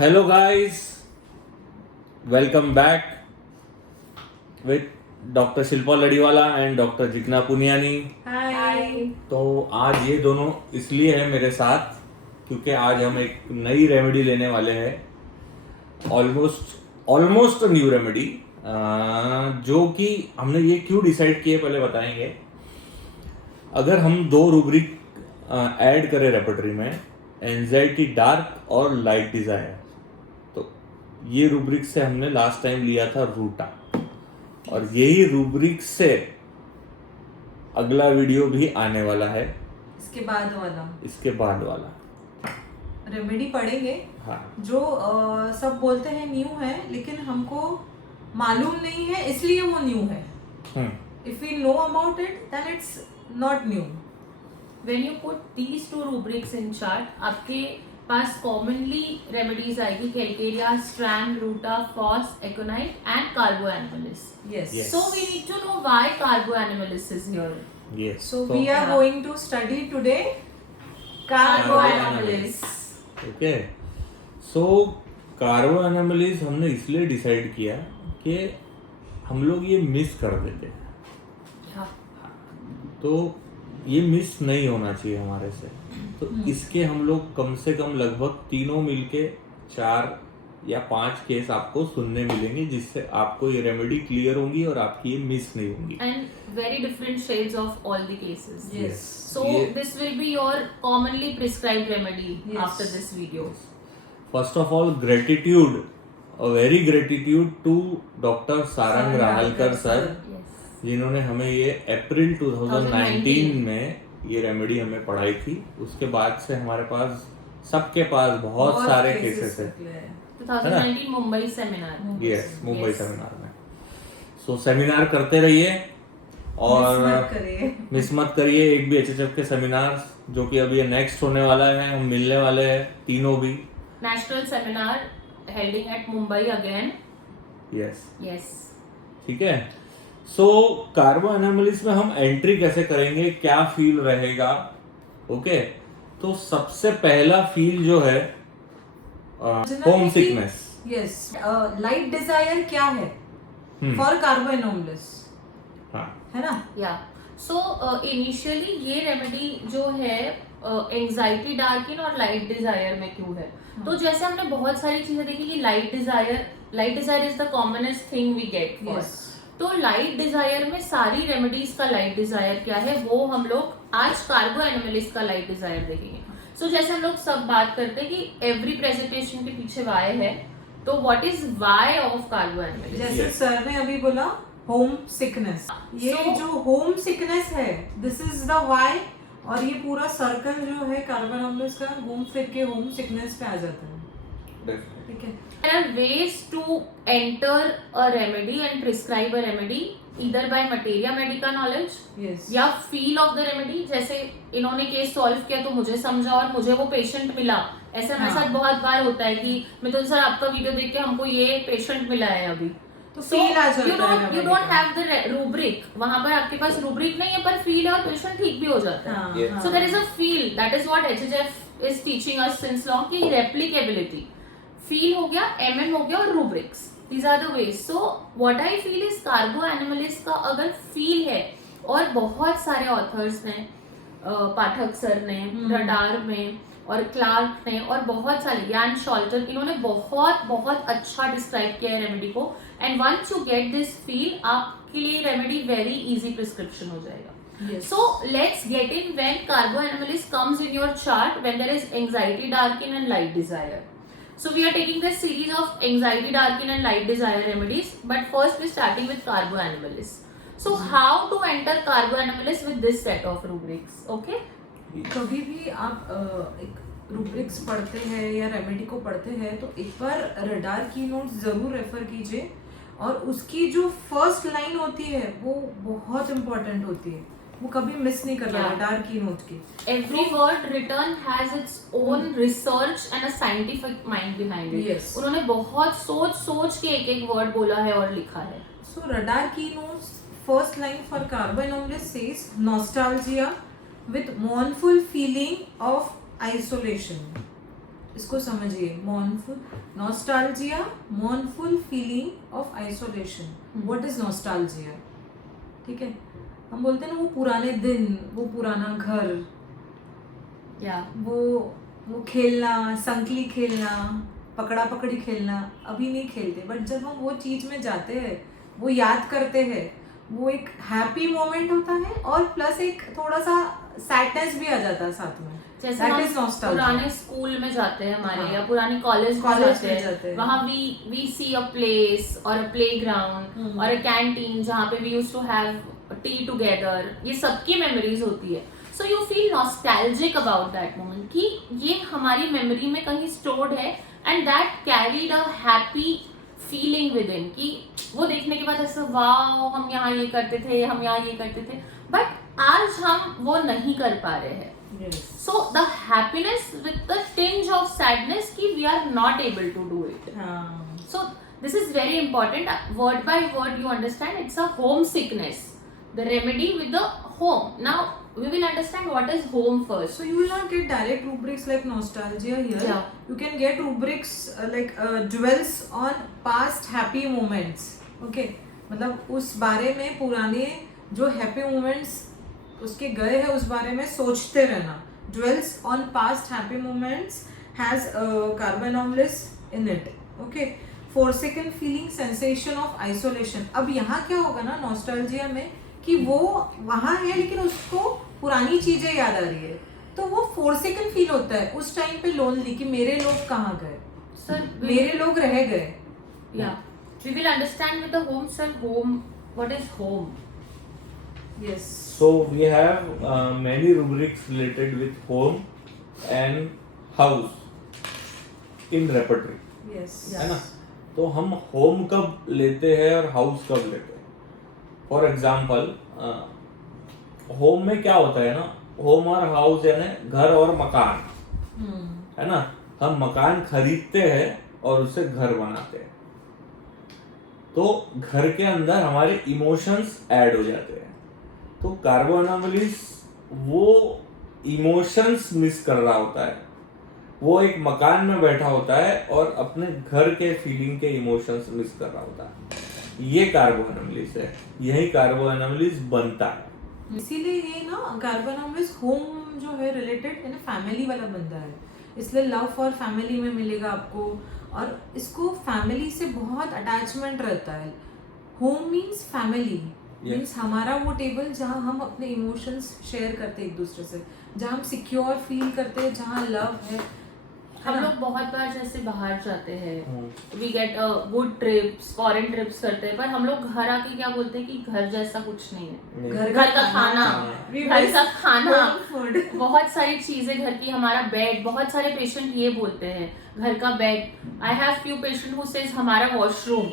hello guys, welcome back with doctor Shilpa Ladiwala and doctor Jigna Puniyani. Hi. तो आज ये दोनों इसलिए है मेरे साथ क्योंकि आज हम एक नई रेमेडी लेने वाले हैं, ऑलमोस्ट न्यू रेमेडी, जो कि हमने ये क्यों डिसाइड किए पहले बताएंगे। अगर हम दो रूब्रिक ऐड करें रेपर्टरी में, एंजाइटी डार्क और लाइट डिजायर, तो ये रूब्रिक से हमने लास्ट टाइम लिया था रूटा, और यही रूब्रिक से अगला वीडियो भी आने वाला है। इसके बाद वाला रेमेडी पढ़ेंगे। हाँ। जो सब बोलते हैं न्यू है, लेकिन हमको मालूम नहीं है, इसलिए वो न्यू है। If we know about it then it's not new. When you put these two rubrics in chart, आपके पास commonly remedies आएगी Calcarea, Stram, Ruta, Fos, Aconite and Carboanimalis. Yes. So we need to know why Carboanimalis is here. Yes. So we are going to study today Carboanimalis. Okay, so carbo animalis हमने इसलिए decide किया कि हम लोग ये miss कर देते हैं। हाँ. तो ये मिस नहीं होना चाहिए हमारे से, तो इसके हम लोग कम से कम लगभग तीनों मिलके 4 या 5 केस आपको सुनने मिलेंगे, जिससे आपको ये रेमेडी क्लियर होंगी और आपकी ये मिस नहीं होंगी। And very different shades of all the cases. Yes. So this will be your commonly prescribed remedy after this video. First of all gratitude, very gratitude to doctor Sarang Rahalkar sir, जिन्होंने हमें ये अप्रैल 2019 में ये रेमेडी हमें पढ़ाई थी। उसके बाद से हमारे पास सबके पास बहुत सारे केसेस है। 2019 Mumbai seminar. Yes, Mumbai seminar में। सो सेमिनार करते रहिए और मिस मत करिए एक भी एचएचएफ के सेमिनार, जो कि अभी नेक्स्ट होने वाला है। हम मिलने वाले हैं तीनों भी। National seminar helding at Mumbai again. Yes, ठीक है। सो कार्बोएनामलिस में हम एंट्री कैसे करेंगे, क्या फील रहेगा? ओके, तो सबसे पहला फील जो है home sickness. Yes, light desire क्या है फॉर कार्बोएनामलिस? हाँ, है ना? या सो इनिशियली ये रेमेडी जो है एंजाइटी डार्किन और लाइट डिजायर में क्यों है? तो जैसे हमने बहुत सारी चीजें देखी कि light desire is the commonest thing we get for. तो लाइट डिजायर में सारी रेमेडीज का लाइट डिजायर क्या है, वो हम लोग आज कार्बोएनामलिस का लाइट डिजायर देखेंगे। सो जैसे हम लोग सब बात करते हैं कि एवरी प्रेजेंटेशन के पीछे वाई है, तो व्हाट इज वाई ऑफ कार्बोएनामलिस? जैसे सर ने अभी बोला होम सिकनेस, ये जो होम सिकनेस है दिस इज द वाई, और ये पूरा सर्कल जो है कार्बोएनामलिस का घूम फिर के होम सिकनेस पे आ जाता है। ठीक है। There are ways to enter a remedy and prescribe a remedy either by materia medica knowledge या feel of the remedy। जैसे इन्होंने केस सॉल्व किया तो मुझे समझा और मुझे वो पेशेंट मिला। ऐसा मेरे साथ बहुत बार होता है कि मैं तो सर आपका वीडियो देख के हमको ये पेशेंट मिला है अभी, तो फील आ जाता है। You don't have the rubric, वहां पर आपके पास रूब्रिक नहीं है, पर फील है और पेशेंट ठीक भी हो जाता है। So there is a feel, that is what HHF is teaching us since long की रेप्लिकेबिलिटी। फील हो गया, एमएन हो गया और rubrics, these are the ways. So what I feel is carbo animalis का अगर फील है, और बहुत सारे ऑथर्स ने, पाठक सर ने, रडार में और क्लार्क ने और बहुत सारे, यान शॉल्टर, इन्होंने बहुत अच्छा डिस्क्राइब किया है रेमेडी को। And once you get this feel, आपके लिए रेमेडी वेरी इजी प्रिस्क्रिप्शन हो जाएगा। So let's get in when carboanalysis comes in your chart, when there is anxiety darken and light desire. So we are taking this series of anxiety darken and light desire remedies, but first we're starting with carboanalysis. So how to enter carboanalysis with this set of rubrics? Okay? कभी भी आप एक rubrics पढ़ते हैं या remedy को पढ़ते हैं तो एक बार रडार की नोट जरूर रेफर कीजिए, और उसकी जो फर्स्ट लाइन होती है वो बहुत इंपॉर्टेंट होती है, वो कभी मिस नहीं करना रडार की नोट की। Every word written has its own research and a scientific mind behind it. Yes. उन्होंने बहुत सोच के एक वर्ड बोला है और लिखा है। So रडार की notes first line for carbo animalis says nostalgia with mournful feeling of isolation. इसको समझिए, mournful nostalgia, mournful feeling of isolation. What is nostalgia? ठीक है, हम बोलते हैं ना वो पुराने दिन, वो पुराना घर, वो खेलना, संकली खेलना, पकड़ा पकड़ी खेलना, अभी नहीं खेलते, बट जब हम वो चीज में जाते हैं, वो याद करते हैं, वो एक हैप्पी मोमेंट होता है और प्लस एक थोड़ा सा सैडनेस भी आ जाता है साथ में. जैसे That हम is nostalgia. पुराने स्कूल में जाते हैं हमारे, हाँ. या पुरानी कॉलेज में College में जाते जाते हैं, हैं. वहाँ वी सी अ प्लेस और अ प्लेग्राउंड और अ कैंटीन जहाँ पे we used to have tea together. ये सबकी मेमोरीज होती है. So you feel nostalgic about that moment कि ये हमारी मेमोरी में कहीं स्टोर्ड है, and that carried a happy feeling within, कि वो देखने के बाद ऐसा वाओ हम यहाँ ये करते थे, हम यहाँ ये करते थे, बट आज हम वो नहीं कर पा रहे हैं. Yes. So the happiness with the tinge of sadness ki we are not able to do it. So this is very important. Word by word you understand, it's a homesickness. The remedy with the home. Now we will understand what is home first. So you will not get direct rubrics like nostalgia here. Yeah. You can get rubrics like dwells on past happy moments. Okay. मतलब उस बारे में पुराने जो happy moments उसके गए हैं उस बारे में सोचते रहना. Dwells on past happy moments has carbanomelis in it. Okay. Forsaken feeling sensation of isolation. अब यहाँ क्या होगा ना nostalgia में कि वो वहाँ है लेकिन उसको पुरानी चीजें याद आ रही है, तो वो forsaken फील होता है उस टाइम पे लोनली कि मेरे लोग कहाँ गए, Sir, मेरे लोग रह गए. yeah, we will understand with the home. Sir, home. What is home? Yes. So we have many rubrics related with home and house in repertory. Yes. है ना? तो हम होम कब लेते हैं और हाउस कब लेते हैं. फॉर एग्जाम्पल होम में क्या होता है ना, होम और हाउस यानी घर और मकान, है ना. हम मकान खरीदते हैं और उससे घर बनाते हैं, तो घर के अंदर हमारे इमोशंस ऐड हो जाते हैं. तो कार्बो एनोमलीज वो इमोशंस मिस कर रहा होता है, वो एक मकान में बैठा होता है और अपने घर के फीलिंग के इमोशंस मिस कर रहा होता है. ये कार्बो एनोमलीज है, यही कार्बो एनोमलीज बनता है. इसीलिए ये ना कार्बोनोमिस होम जो है रिलेटेड है ना फैमिली वाला बंदा है, इसलिए लव फॉर फैमिली में मिलेगा आपको, और इसको फैमिली से बहुत अटैचमेंट रहता है. होम मीन्स फैमिली, मीन्स हमारा वो टेबल जहाँ हम अपने इमोशंस शेयर करते हैं एक दूसरे से, जहाँ हम सिक्योर फील करते हैं, जहाँ लव है. हम लोग बहुत बार जैसे बाहर जाते हैं, we get good trips, foreign trips करते हैं, पर हम लोग घर आके क्या बोलते हैं कि घर जैसा कुछ नहीं है. घर का खाना, घर का खाना, बहुत सारी चीजें घर की, हमारा बेड. बहुत सारे पेशेंट ये बोलते हैं घर का bed. I have few patient who says हमारा वॉशरूम,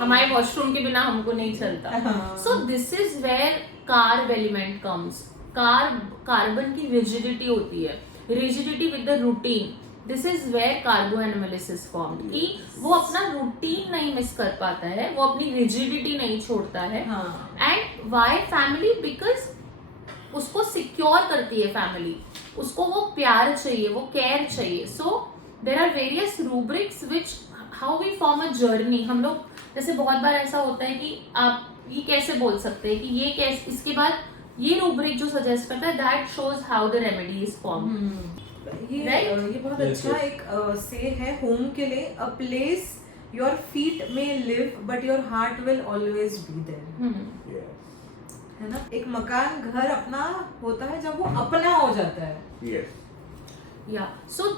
हमारे वॉशरूम के बिना हमको नहीं चलता. So this is where carb element comes. Carbon की रिजिडिटी होती है, rigidity with the routine. This is where carbo animalis is formed, कि वो अपना रूटीन नहीं मिस कर पाता है, वो अपनी रिजिडिटी नहीं छोड़ता है. And why family? बिकॉज उसको सिक्योर करती है फैमिली, उसको वो प्यार चाहिए, वो केयर चाहिए. So there are various rubrics which how we form a journey. हम लोग जैसे बहुत बार ऐसा होता है कि आप ये कैसे बोल सकते हैं कि ये कैसे, इसके बाद ये रूब्रिक जो सजेस्ट करता है that shows how the remedy is formed. ये बहुत अच्छा एक से है होम के लिए. A place your feet may leave but your heart will always be there. है ना, एक मकान घर अपना होता है जब वो अपना हो जाता है. या सो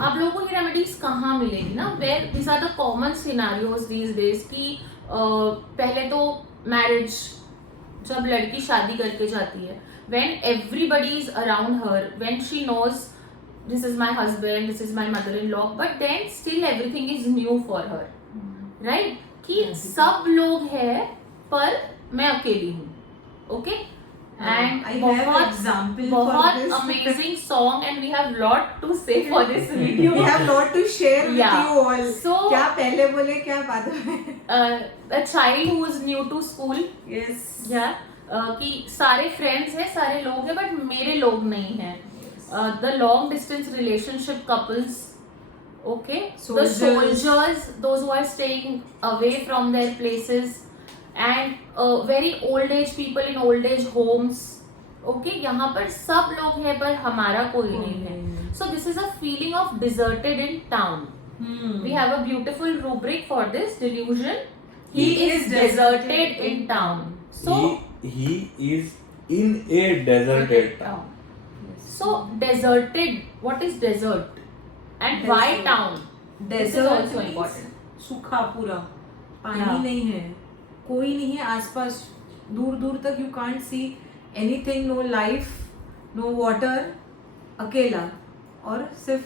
आप लोगों को ये रेमेडीज कहाँ मिलेगी ना, where this are the common scenarios these days की. पहले तो मैरिज, जब लड़की शादी करके जाती है, when everybody is around her, when she knows this is my husband, this is my mother-in-law, but then still everything is new for her, right? कि सब लोग हैं पर मैं अकेली हूँ. Okay? And I have an example for बहुत this. amazing song, and we have lot to say for this video. We have lot to share with Yeah. you all. So क्या पहले बोले क्या बाद में. a child who is new to school. Yes. Yeah. कि सारे friends हैं, सारे लोग हैं, बट मेरे लोग नहीं हैं. the long distance relationship couples, okay, Soldiers. the soldiers, those who are staying away from their places, and very old age people in old age homes, okay, यहाँ पर सब लोग हैं पर हमारा कोई नहीं है. So this is a feeling of deserted in town. We have a beautiful rubric for this delusion. He is deserted in town. So he is in a deserted town. So deserted, what is desert and why Desert. town? This is Desert also means important. सूखा पूरा, पानी Yeah. नहीं है, कोई नहीं है आसपास, दूर दूर तक you can't see anything, no life, no water, अकेला. और सिर्फ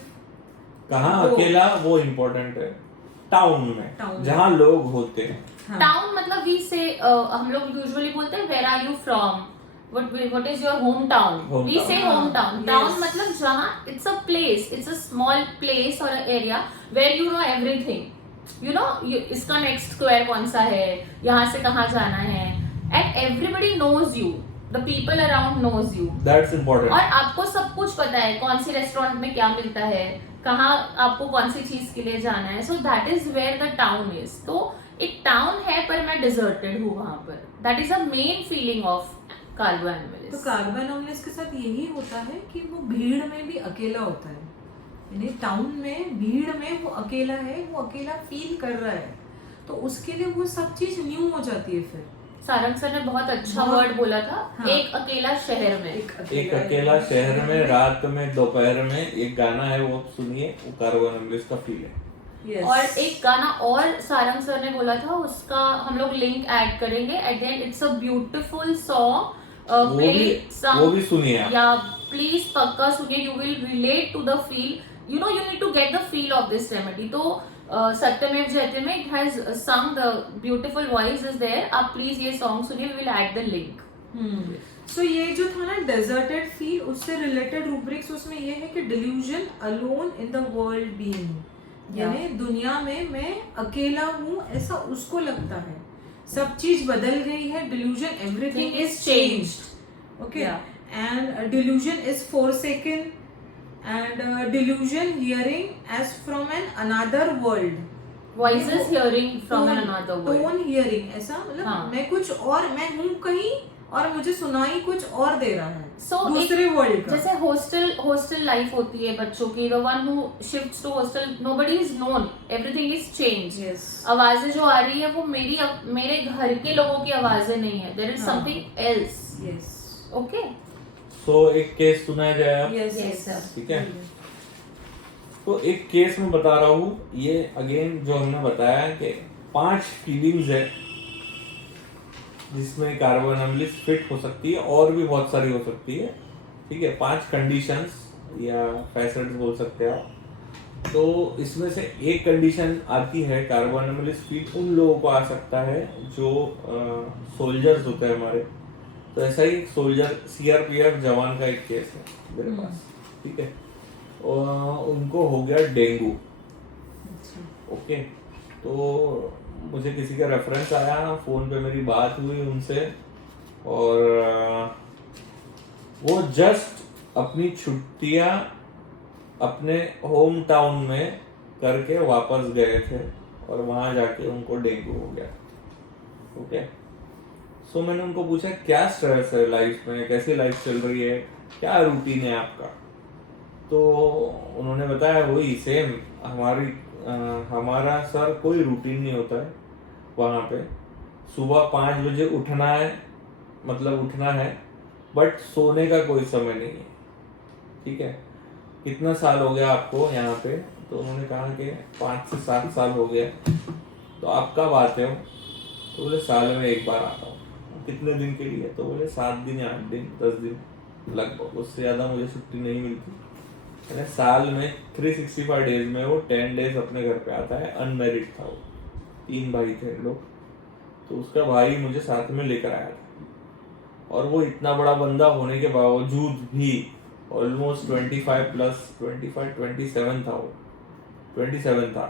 कहाँ वो- अकेला, वो इम्पोर्टेंट है. टाउन में, Town. जहाँ लोग होते हैं. हाँ. Town मतलब we say हम लोग usually बोलते हैं where are you from? What is your hometown? Hometown. We say hometown. Yes. Town मतलब जहाँ it's a place, it's a small place or an area where you know everything. You know इसका next square कौन सा है, यहाँ से कहाँ जाना है, and everybody knows you. The people around knows you. That's important. और आपको सब कुछ पता है, कौन सी रेस्टोरेंट में क्या मिलता है, कहाँ आपको कौन सी चीज के लिए जाना है. So that is where the town is. तो एक टाउन है पर मैं डिजर्टेड हूँ वहां पर. That is a main feeling of carbo animalis. तो कार्बन एनिमलिस के साथ यही होता है कि वो भीड़ में भी अकेला होता है. यानी टाउन में भीड़ में वो अकेला है, वो अकेला फील कर रहा है, तो उसके लिए वो सब चीज न्यू हो जाती है. फिर सारंग सर ने बहुत अच्छा वर्ड बोला था. हाँ. एक अकेला शहर में. एक अकेला शहर में, रात में, दोपहर में. एक गाना है, वो सुनिए, वो कार्बो एनिमलिस का फील है. Yes. और एक गाना और सारंग सर ने बोला था, उसका हम लोग लिंक ऐड करेंगे at the end. It's a beautiful song. वो भी सुनिए आप. या प्लीज पक्का सुनिए. You will relate to the feel. You know, you need to get the feel of this remedy. तो सत्यमेव जयते में it has sung, the beautiful voice is there. आप प्लीज ये सॉन्ग सुनिए. We will add the link. So ये जो था ना deserted feel, उससे रिलेटेड रूब्रिक्स उसमें ये है कि delusion alone in the world being, यानी दुनिया में मैं अकेला हूँ ऐसा उसको लगता है. सब चीज बदल गई है. Delusion everything is changed. Okay. And delusion is forsaken and delusion hearing as from an another world. Voices hearing from another world. Tone hearing, ऐसा मतलब हाँ. मैं कुछ और, मैं हूँ कहीं और मुझे सुनाई कुछ और दे रहा है. So, दूसरे वर्ल्ड का. जैसे हॉस्टल लाइफ होती है बच्चों की. The one who shifts to hostel, nobody is known, everything is change. Yes. आवाजें जो आ रही है वो मेरे घर के लोगों की आवाजें नहीं है. देयर इज हाँ. Something else. Yes. ओके. तो एक केस सुनाया जाए आप. Yes, Yes, yes. sir. ठीक है. तो एक केस में बता रहा हूँ. ये अगेन जो हमने बताया कि 5 फीलिंग्स है जिसमें कार्बो एनिमलिस फिट हो सकती है, और भी बहुत सारी हो सकती है. ठीक है. 5 कंडीशंस या फैसेट्स बोल सकते हैं आप. तो इसमें से एक कंडीशन आती है, कार्बो एनिमलिस फिट उन लोगों को आ सकता है जो सोल्जर्स होते हैं हमारे. तो ऐसा ही एक सोल्जर, सीआरपीएफ जवान का एक केस है मेरे पास. ठीक है. और उनको हो गया डेंगू. ओके. तो मुझे किसी का रेफरेंस आया, फोन पे मेरी बात हुई उनसे, और वो जस्ट अपनी छुट्टियां अपने होम टाउन में करके वापस गए थे, और वहां जाके उनको डेंगू हो गया. ओके. सो मैंने उनको पूछा क्या स्ट्रेस है लाइफ में, कैसी लाइफ चल रही है, क्या रूटीन है आपका. तो उन्होंने बताया वही सेम हमारा सर कोई रूटीन नहीं होता है वहाँ पे. सुबह 5 बजे उठना है, मतलब उठना है, बट सोने का कोई समय नहीं है. ठीक है. कितना साल हो गया आपको यहाँ पे? तो उन्होंने कहा कि 5 से 7 साल हो गया. तो आप कब आते हो? तो बोले साल में एक बार आता हूँ. कितने दिन के लिए? तो बोले 7 दिन, 8 दिन, 10 दिन लगभग, उससे ज़्यादा मुझे छुट्टी नहीं मिलती. साल में 365 डेज में वो 10 डेज अपने घर पे आता है. अनमेरिड था वो. 3 भाई थे लोग. तो उसका भाई मुझे साथ में लेकर आया था, और वो इतना बड़ा बंदा होने के बावजूद भी ऑलमोस्ट 25 प्लस 27 था वो. 27 था.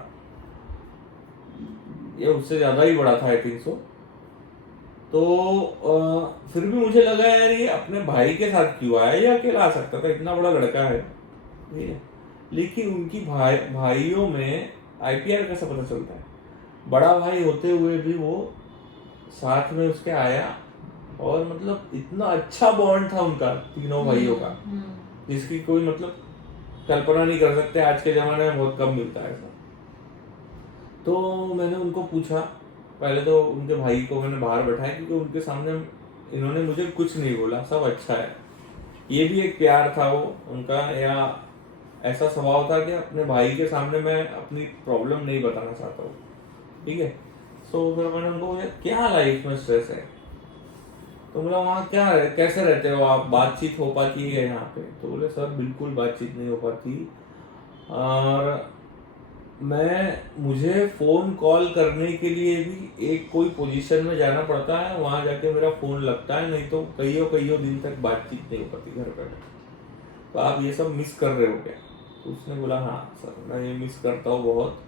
ये उससे ज्यादा ही बड़ा था आई थिंक सो. तो फिर भी मुझे लगा यार ये अपने भाई के साथ क्यों आया, ये अकेला आ सकता था, इतना बड़ा लड़का है, ठीक है। लेकिन उनकी भाइयों में आईपीआर कैसा पता चलता है, बड़ा भाई होते हुए भी वो साथ में उसके आया, और मतलब इतना अच्छा बॉन्ड था उनका तीनों भाइयों का, जिसकी कोई मतलब कल्पना नहीं कर सकते, आज के जमाने में बहुत कम मिलता है ऐसा। तो मैंने उनको पूछा, पहले तो उनके भाई को मैंने बाहर बैठाया, क्योंकि उनके सामने इन्होंने मुझे कुछ नहीं बोला, सब अच्छा है, ये भी एक प्यार था वो उनका, या ऐसा स्वभाव था कि अपने भाई के सामने मैं अपनी प्रॉब्लम नहीं बताना चाहता हूँ, ठीक है। सो फिर मैंने उनको बोला क्या लाइफ में स्ट्रेस है, तो बोला वहाँ क्या है, कैसे रहते हो आप, बातचीत हो पाती है यहाँ पे, तो बोले सर बिल्कुल बातचीत नहीं हो पाती, और मुझे फोन कॉल करने के लिए भी एक कोई पोजीशन में जाना पड़ता है, वहां जाके मेरा फोन लगता है, नहीं तो कईयों दिन तक बातचीत नहीं हो पाती घर पे। तो आप ये सब मिस कर रहे हो क्या? तो उसने बोला हाँ सर मैं ये मिस करता हूँ बहुत,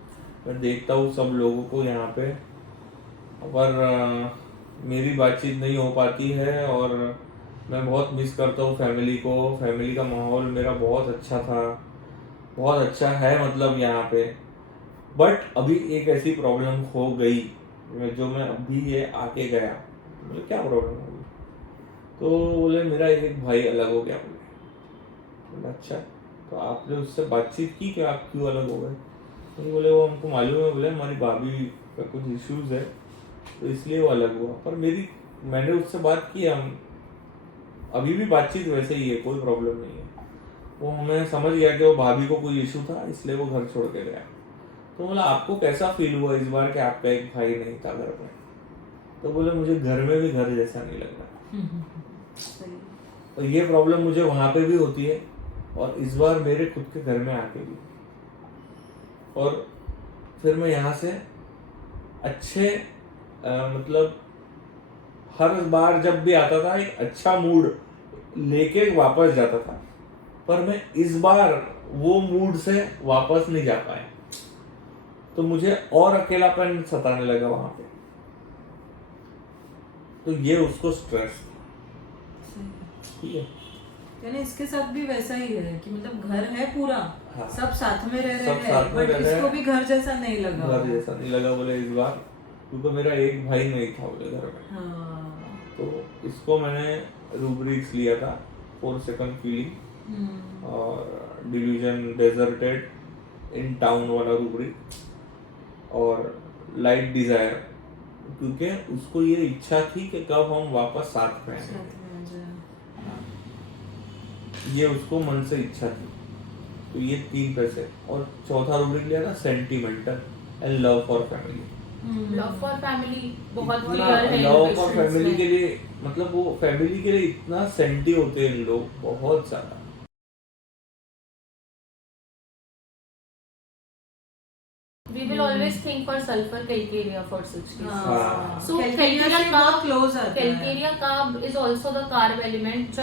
मैं देखता हूँ सब लोगों को यहाँ पे, पर मेरी बातचीत नहीं हो पाती है, और मैं बहुत मिस करता हूँ फैमिली को, फैमिली का माहौल मेरा बहुत अच्छा था, बहुत अच्छा है मतलब यहाँ पे, बट अभी एक ऐसी प्रॉब्लम हो गई जो मैं अभी ये आके गया। बोले क्या प्रॉब्लम हो गई? तो बोले मेरा एक भाई अलग हो गया। बोले अच्छा, तो आपने उससे बातचीत की कि आप क्यों अलग हो गए? तो बोले वो हमको मालूम है, बोले हमारी भाभी का कुछ इश्यूज है तो इसलिए वो अलग हुआ, पर मैंने उससे बात की, हम अभी भी बातचीत वैसे ही है, कोई प्रॉब्लम नहीं है। वो हमें समझ गया कि वो भाभी को कोई इशू था इसलिए वो घर छोड़ के गया। तो बोला आपको कैसा फील हुआ इस बार कि आपका एक भाई नहीं था घर में? तो बोले मुझे घर में भी घर जैसा नहीं लग रहा। और ये प्रॉब्लम मुझे वहां पे भी होती है, और इस बार मेरे खुद के घर में आके भी, और फिर मैं यहाँ से अच्छे मतलब हर बार जब भी आता था एक अच्छा मूड लेके वापस जाता था, पर मैं इस बार वो मूड से वापस नहीं जा पाया, तो मुझे और अकेलापन सताने लगा वहां पे। तो ये उसको स्ट्रेस था, ठीक है। यानी इसके साथ भी वैसा ही है कि मतलब घर है पूरा, हाँ, सब साथ में रह सब रहे साथ हैं, में बट रह रहे इसको हैं। भी घर जैसा नहीं लगा। घर जैसा नहीं लगा बोले इस बार, क्योंकि मेरा एक भाई नहीं था बोले घर में। हाँ। तो इसको मैंने रूब्रिक्स लिया था, 4 सेकंड फीलिंग और डिल्यूजन डेजर्टेड इन टाउन वाला रूब्रिक, और लाइट डिजायर, क्योंकि उसको ये इच्छा थी कि कब हम वापस साथ में आएंगे, ये उसको मन से इच्छा थी। तो ये 3 पैसे, और चौथा रूब्रिक लिया था sentimental and love for family. Love for family बहुत क्लियर है। लव फॉर फैमिली के लिए मतलब वो फैमिली के लिए इतना सेंटी होते हैं इन लोग, बहुत ज्यादा। We will always think for sulfur calcarea for such cases. हाँ। So Calcarea calcarea से बहुत close आता है। calcarea carb is also the carb element।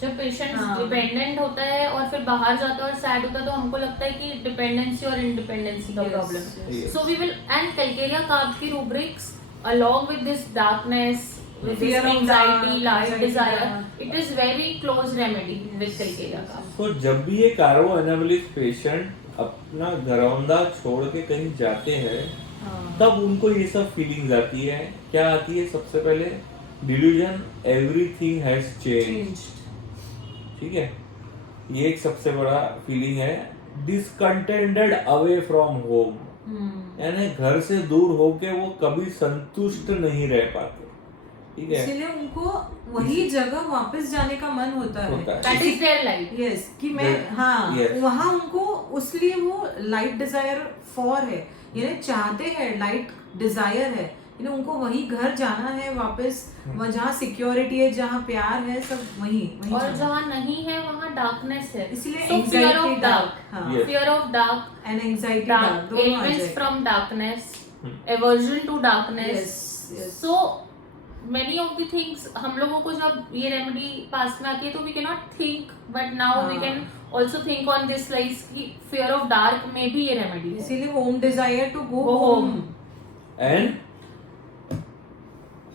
जब पेशेंट डिपेंडेंट होता है और फिर बाहर जाता है और सैड होता है, तो हमको लगता है कि डिपेंडेंसी और इंडिपेंडेंसी का प्रॉब्लम है। So we will end calcarea carb की rubrics along with this darkness, with this anxiety, light desire, it is very close remedy with calcarea carb। तो जब भी ये कार्बो एनाबोलिक पेशेंट अपना घरौंदा छोड़ के कहीं जाते हैं, तब उनको ये सब फीलिंग्स आती है। क्या आती है? सबसे पहले डिल्यूजन, एवरीथिंग हैज चेंज्ड, ठीक है, ये एक सबसे बड़ा फीलिंग है। डिसकंटेंटेड अवे फ्रॉम होम, यानी घर से दूर होके वो कभी संतुष्ट नहीं रह पाते, ठीक है। इसीलिए उनको वही जगह वापस जाने का मन होता है। That is their life। Yes, कि मैं वहाँ उनको उसलिए वो लाइट डिजायर फॉर है, यानी चाहते हैं, लाइट डिजायर है, यानी उनको वही घर जाना है वापस, जहाँ सिक्योरिटी है, जहाँ प्यार है, सब वही और जहाँ नहीं है वहाँ डार्कनेस है। इसलिए fear of dark, fear of dark and anxiety dark ailments from darkness, aversion to darkness। So many of the things हम लोगों को जब ये रेमेडी पास में आती है तो we cannot think, but now we can also think on this like कि fear of dark में भी ये रेमेडी है। इसीलिए home desire to go home and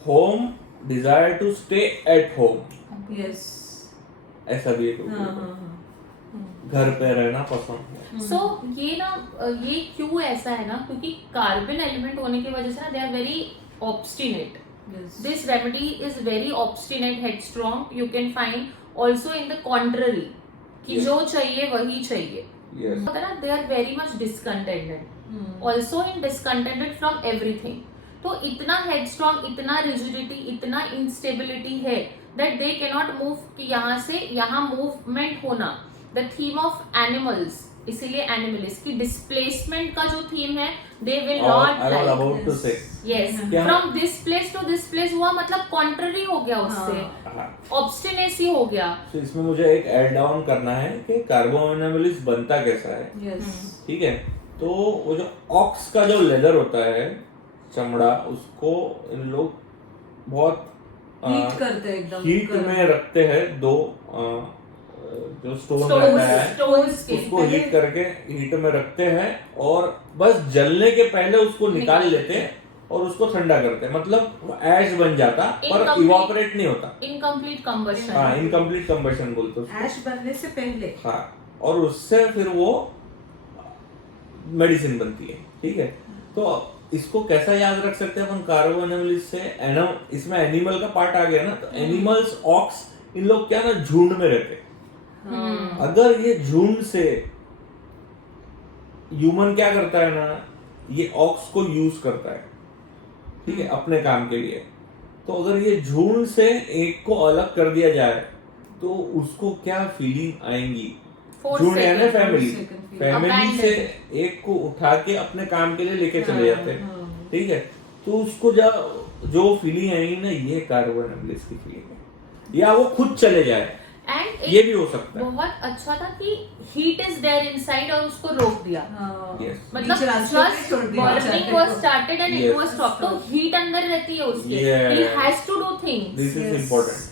home desire to stay at home, yes, ऐसा भी एक हाँ रूब्रिक हाँ है। हाँ, घर पे रहना पसंद है। सो ये ना ये क्यों ऐसा है ना, क्योंकि कार्बन एलिमेंट होने की वजह से ना they are very obstinate. Yes, This remedy is very obstinate, headstrong. You can find also in the contrary कि Yes. जो चाहिए वही चाहिए. Yes. होता है ना, they are very much discontented. Hmm, Also in discontented from everything. तो इतना headstrong, इतना rigidity, इतना instability है that they cannot move कि यहाँ से यहाँ movement होना. The theme of animals, इसीलिए animalist की displacement का जो theme है, they will not I was like. about to say. Yes, क्या- from this place to this place हुआ मतलब contrary हो गया उससे, हाँ, obstinacy हो गया. तो इसमें मुझे एक एड डाउन करना है कि कार्बोनेमिलिस बनता कैसा है, यस, ठीक है। तो वो जो ऑक्स का जो लेदर होता है, चमड़ा, उसको इन लोग बहुत हीट करते हैं एकदम, हीट गर्म। में रखते हैं। दो जो स्टोन रहता है Stones के. उसको हीट करके हीट में रखते हैं और बस जलने के पहले उसको निकाल लेते हैं और उसको ठंडा करते हैं। मतलब वो ऐश बन जाता पर Incomplete- इवापोरेट नहीं होता। Incomplete combustion. हाँ, इनकम्प्लीट कंबशन बोलते हैं उसको। ऐश बनने से पहले। हाँ, और उससे फिर वो मेडिसिन बनती है, ठीक है। तो इसको कैसा याद रख सकते हैं अपन कार्बोनेमिलिस से? इसमें एनिमल का पार्ट आ गया ना, तो एनिमल्स, ऑक्स, इन लोग क्या ना झुंड में रहते हैं। अगर ये झुंड से ह्यूमन क्या करता है ना, ये ऑक्स को यूज करता है, ठीक है, अपने काम के लिए। तो अगर ये झुंड से एक को अलग कर दिया जाए तो उसको क्या फीलिंग आएंगी? झुंड है ना फैमिली, फैमिली से एक को उठा के अपने काम के लिए लेके चले जाते हैं, ठीक है। तो उसको जो फीलिंग आएगी ना, ये कार्बोनेमिलिस की फीलिंग है। या वो खुद चले जाए, एंड ये भी हो सकता है। बहुत अच्छा था कि हीट इज देयर इनसाइड और उसको रोक दिया. Yes. मतलब बीच रास्ते पे जस्ट छोड़ दिया बर्निंग जाते वाज को। Started and it Yes. Was stop. तो हीट अंदर रहती है उसके. Yes. He has to do things. This is Yes. important.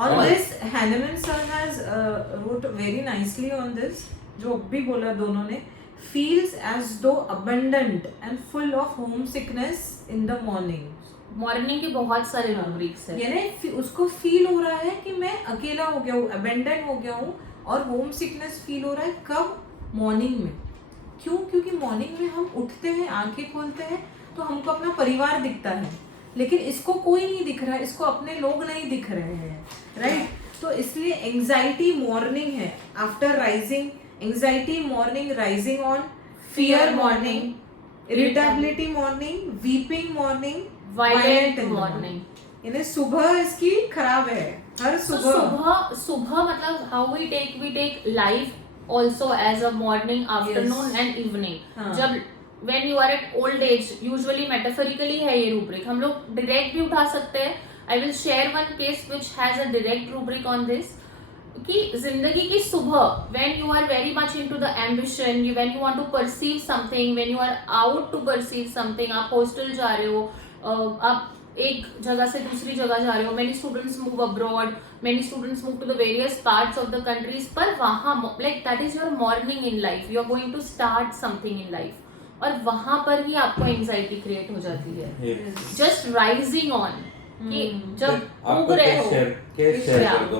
On Right. this, Hahnemann sir has wrote very nicely on this. जो भी बोला दोनों ने, feels as though abundant and full of homesickness in the morning. Morning के बहुत सारे rubrics है. यानी उसको फील हो रहा है कि मैं अकेला हो गया हूँ, अबेंडन हो गया हूँ, और होम सिकनेस फील हो रहा है कब? मॉर्निंग में. क्यों? क्योंकि मॉर्निंग में हम उठते हैं, आंखें खोलते हैं तो हमको अपना परिवार दिखता है, लेकिन इसको कोई नहीं दिख रहा है, इसको अपने लोग नहीं दिख रहे हैं, राइट? तो इसलिए एंजाइटी मॉर्निंग है, after rising, anxiety morning, rising on, fear morning, irritability morning, weeping morning, violent morning. यानी सुबह इसकी खराब है, हर सुबह सुबह मतलब how we take life also as a morning, afternoon and evening. हाँ. जब when you are at old age, usually metaphorically है ये rubric. हम लोग direct भी उठा सकते हैं. I will share one case which has a direct rubric on this. कि जिंदगी की सुबह when you are very much into the ambition, when you want to perceive something, when you are out to perceive something, आप hostel जा रहे हो, आप एक जगह से दूसरी जगह जा रहे हो. Many students move abroad, many students move to the various parts of the countries. पर वहाँ like that is your morning in life. You are going to start something in life. और वहां पर ही आपको एंजाइटी क्रिएट हो जाती है. Just rising on कि जब उग रहे हो. शेयर कर दो.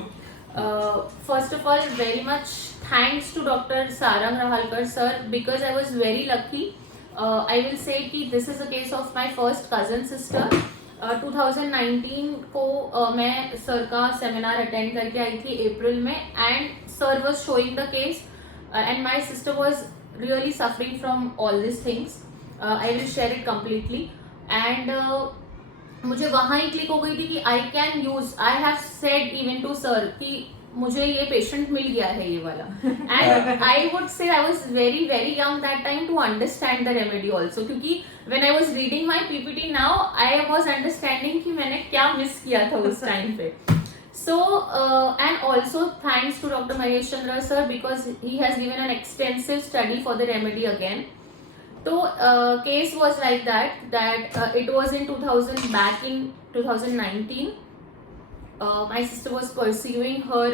First of all very much thanks to doctor Sarang Rahalkar sir, because I was very lucky. I will say कि this is a case of my first cousin sister. 2019 को मैं सर का सेमिनार अटेंड करके आई थी अप्रैल में, and sir was showing the case and my sister was really suffering from all these things. I will share it completely. And मुझे वहाँ ही click हो गई थी कि I can use, I have said even to sir कि मुझे ये patient मिल गया है ये वाला. And I would say I was very very young that time to understand the remedy also, क्योंकि when I was reading my PPT now I was understanding कि मैंने क्या मिस किया था उस टाइम पे. So and also thanks to Dr. Mahesh Chandra sir, because he has given an extensive study for the remedy again. So case was like that it was in 2000, back in 2019. My sister was pursuing her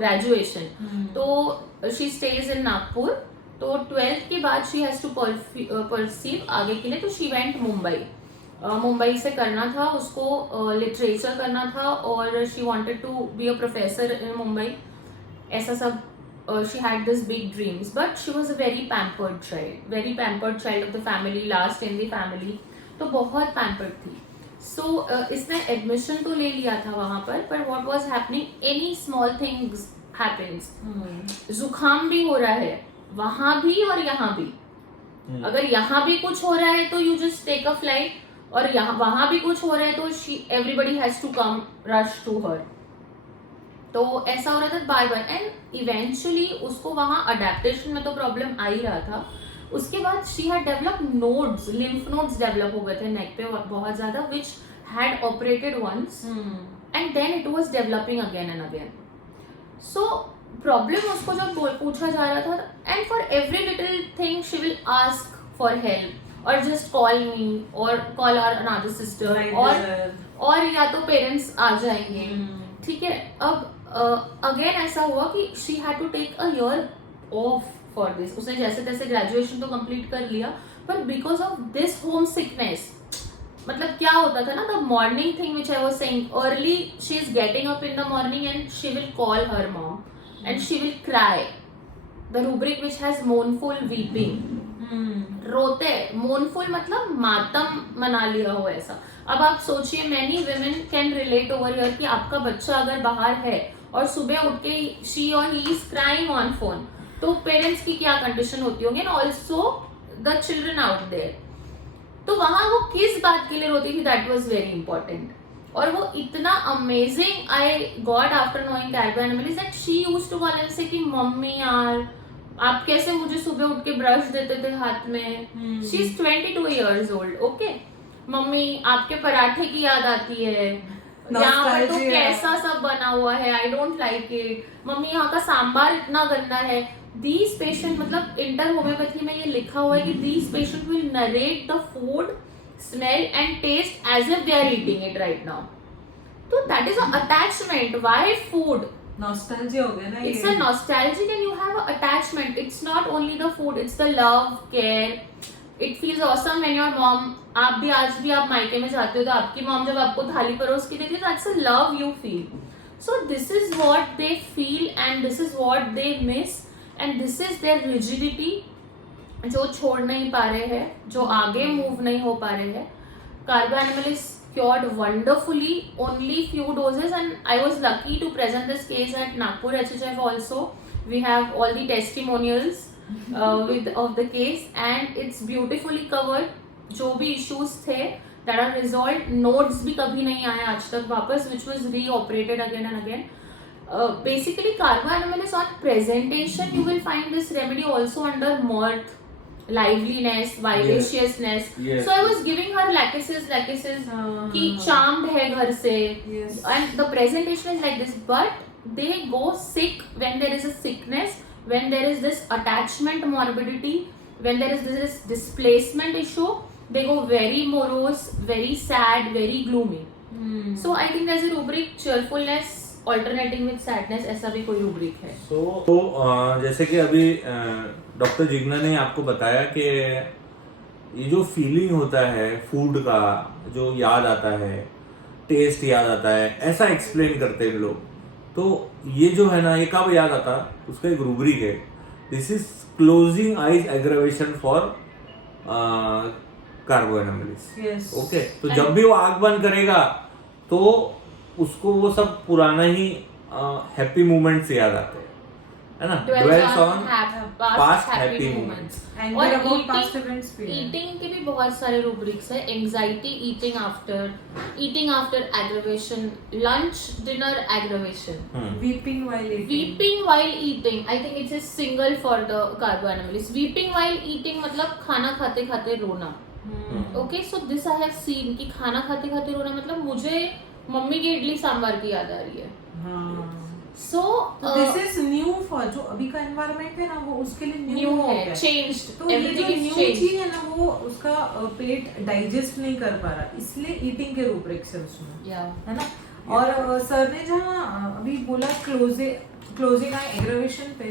graduation. So she stays in Nagpur. तो 12th के बाद she has to perceive आगे के लिए, तो she went Mumbai. Mumbai से करना था उसको, लिटरेचर करना था और she wanted to be a professor in Mumbai, ऐसा सब. She had this big dreams, but she was a very pampered child of the family, last in the family, तो बहुत pampered थी. So इसने एडमिशन तो ले लिया था वहां पर what was happening, any small things happens. जुकाम भी हो रहा है वहां भी और यहाँ भी. अगर यहाँ भी कुछ हो रहा है तो you just take a flight, और यहाँ वहां भी कुछ हो रहा है तो everybody has to come rush to her. तो ऐसा हो रहा था बार बार, एंड इवेंचुअली उसको वहां अडेप्टेशन में तो प्रॉब्लम आ ही रहा था. उसके बाद she had develop nodes, lymph nodes develop हो गए थे नेक पे बहुत ज्यादा, which had operated once and then it was developing again and again. So problem उसको जब पूछा जा रहा था, and for every little thing she will ask for help और जस्ट कॉल मी और कॉल आवर अनदर सिस्टर, और या तो पेरेंट्स आ जाएंगे. ठीक है, अब अगेन ऐसा हुआ कि she had to take a year off for this. उसने जैसे तैसे ग्रेजुएशन तो कंप्लीट कर लिया, पर because of this home sickness, मतलब क्या होता था ना, the morning thing which I was saying, early she is getting up in the morning and she will call her mom and she will cry. The rubric which has mournful weeping, रोते, mournful मतलब मातम मना लिया हो ऐसा. अब आप सोचिए, many women can relate over here कि आपका बच्चा अगर बाहर है और सुबह उठ के शी और he is crying on phone, तो पेरेंट्स की क्या कंडीशन होती होगी, and also the children out there. तो वहां वो किस बात के लिए रोती थी, दैट वाज वेरी इंपॉर्टेंट. और वो इतना amazing I got after knowing carbo animals that she used to call and say कि मम्मी यार आप कैसे मुझे सुबह उठ के ब्रश देते थे हाथ में. She is 22 years old. Okay, mummy आपके पराठे की याद आती है, यहाँ पर तो कैसा सब बना हुआ है, I don't like it. Mummy यहाँ का सांबार इतना गंदा है. दीज पेशेंट, मतलब इंटर होम्योपैथी में ये लिखा हुआ है कि these patient will narrate the food smell and taste as if they are eating it right now. तो that is a attachment. Why food? Nostalgia हो गया ना. It's a nostalgic and you have an attachment. It's not only the food, it's the love, care. It feels awesome when your mom, आप भी आज भी आप मायके में जाते हो तो आपकी मॉम जब आपको थाली परोस के देती है, that's a love you feel. So this is what they feel and this is what they miss and this is their rigidity, जो छोड़ नहीं पा रहे हैं, जो आगे मूव नहीं हो पा रहे हैं. Carbo animalis cured wonderfully, only few doses, and I was lucky to present this case at Nagpur HHF also. We have all the testimonials of the case and it's beautifully covered. जो भी issues थे that are resolved, nodes भी कभी नहीं आए आज तक वापस, which was reoperated again and again. Basically Carbo Animal is on presentation. You will find this remedy also under mirth, liveliness, vivaciousness. Yes. So I was giving her lachesis कि charmed है घर से. Yes. And the presentation is like this, but they go sick when there is a sickness, when there is this attachment morbidity, when there is this displacement issue, they go very morose, very sad, very gloomy. So I think there's a rubric cheerfulness alternating with sadness, ऐसा भी कोई rubric है. तो जैसे कि अभी doctor Jigna ने आपको बताया कि ये जो फीलिंग होता है फूड का, जो याद आता है, टेस्ट याद आता है, ऐसा एक्सप्लेन करते हैं लोग. तो ये जो है ना, ये कब याद आता, उसका एक रूब्रिक है. This is closing eyes aggravation for कार्बो anomalies. Okay, तो जब भी वो आंख बंद करेगा तो उसको वो सब पुराना ही हैप्पी मोमेंट्स याद आते हैं, है ना. Dwells on past happy moments. और ईटिंग के भी बहुत सारे रूब्रिक्स है. Anxiety eating after aggravation, lunch dinner aggravation, weeping while eating. I think it's a single for the कार्बो animals. Weeping while eating मतलब खाना खाते खाते रोना. Okay, so this I have seen कि खाना खाते खाते रोना मतलब मुझे मम्मी की इडली सांभर की याद आ रही है. सो दिस इज न्यू फॉर जो अभी का एनवायरनमेंट है ना, वो उसके लिए न्यू है, चेंज्ड. तो ये जो न्यू चीज है ना, वो उसका पेट डाइजेस्ट नहीं कर पा रहा, इसलिए ईटिंग के रूब्रिक्स है उसमें, है ना. और सर ने जहाँ अभी बोला क्लोजिंग आई एग्रावेशन पे,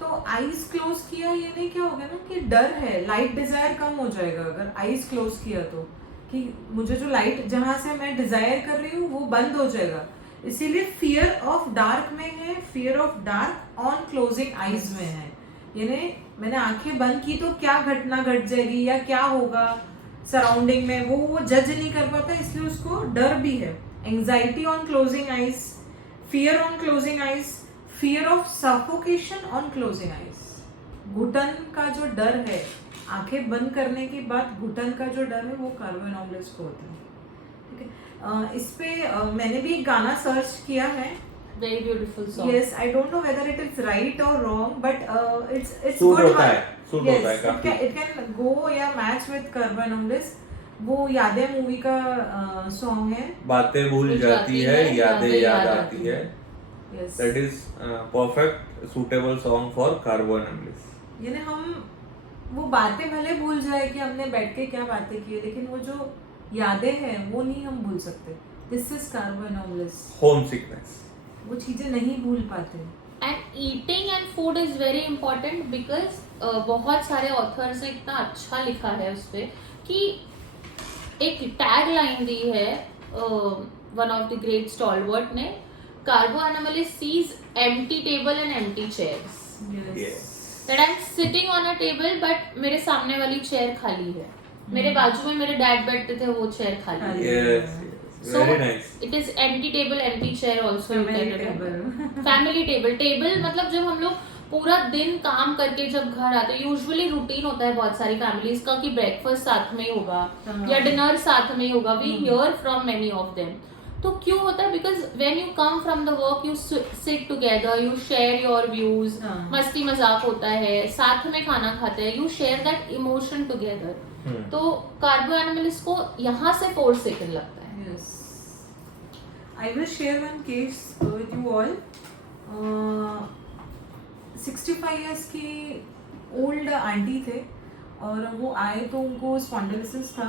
तो आईज क्लोज किया, ये नहीं क्या होगा ना कि डर है, लाइट डिजायर कम हो जाएगा अगर आईज क्लोज किया तो, कि मुझे जो लाइट जहां से मैं डिजायर कर रही हूँ वो बंद हो जाएगा, इसीलिए फियर ऑफ डार्क में है, fear of dark on closing eyes में है। यानी मैंने आंखें बंद की तो क्या घटना घट जाएगी या क्या होगा सराउंडिंग में, वो जज नहीं कर पाता, इसलिए उसको डर भी है। Anxiety on closing eyes, fear on closing eyes, fear of suffocation on closing eyes. घुटन का जो डर है, आंखें बंद करने के बाद घुटन का जो डर है वो कार्बो एनोमलिस को होता है। ठीक है, इस पे मैंने भी एक गाना सर्च किया है, Very beautiful song. Yes, I don't know whether it is right or wrong, but it's suit good. होता है, सूट होता है Yes, काफी। it can go या match with कार्बो एनोमलिस। वो यादें मूवी का सॉन्ग है। बातें भूल जाती है, यादें याद आती है। Yes. That is perfect suitable song for कार्बो एनोमलिस। यानी हम वो बातें भले भूल जाए कि हमने बैठ के क्या बातें की, लेकिन वो जो यादें हैं वो नहीं हम भूल सकते। This is carbo animalis. Home sickness, वो चीजें नहीं भूल पाते। And eating and food is very important because बहुत सारे ऑथर्स ने इतना अच्छा लिखा है उस पे कि एक टैग लाइन दी है one of the great stalwart ने, carbo animalis sees empty table and empty chairs. Yes. That I am sitting on a table but मेरे सामने वाली चेयर खाली है, मेरे बाजू में मेरे डैड बैठते थे वो चेयर खाली है। Yes, very nice. It is empty table, empty chair also. Family table. Family table मतलब जब हम लोग पूरा दिन काम करके जब घर आते हैं, यूजुअली रूटीन होता है बहुत सारी फैमिलीज का कि ब्रेकफास्ट साथ में ही होगा या डिनर साथ में ही होगा। We hear from many of them. तो क्यों होता है? Because when you come from the work you sit together, you share your views, मस्ती मजाक होता है, साथ में खाना खाते हैं, you share that emotion together. तो कार्बो एनोमलिस को यहाँ से 4 सेकंड लगता है। Yes. I will share one case with you all. 65 years की ओल्ड आंटी थे और वो आए तो उनको स्पॉन्डिलोसिस था,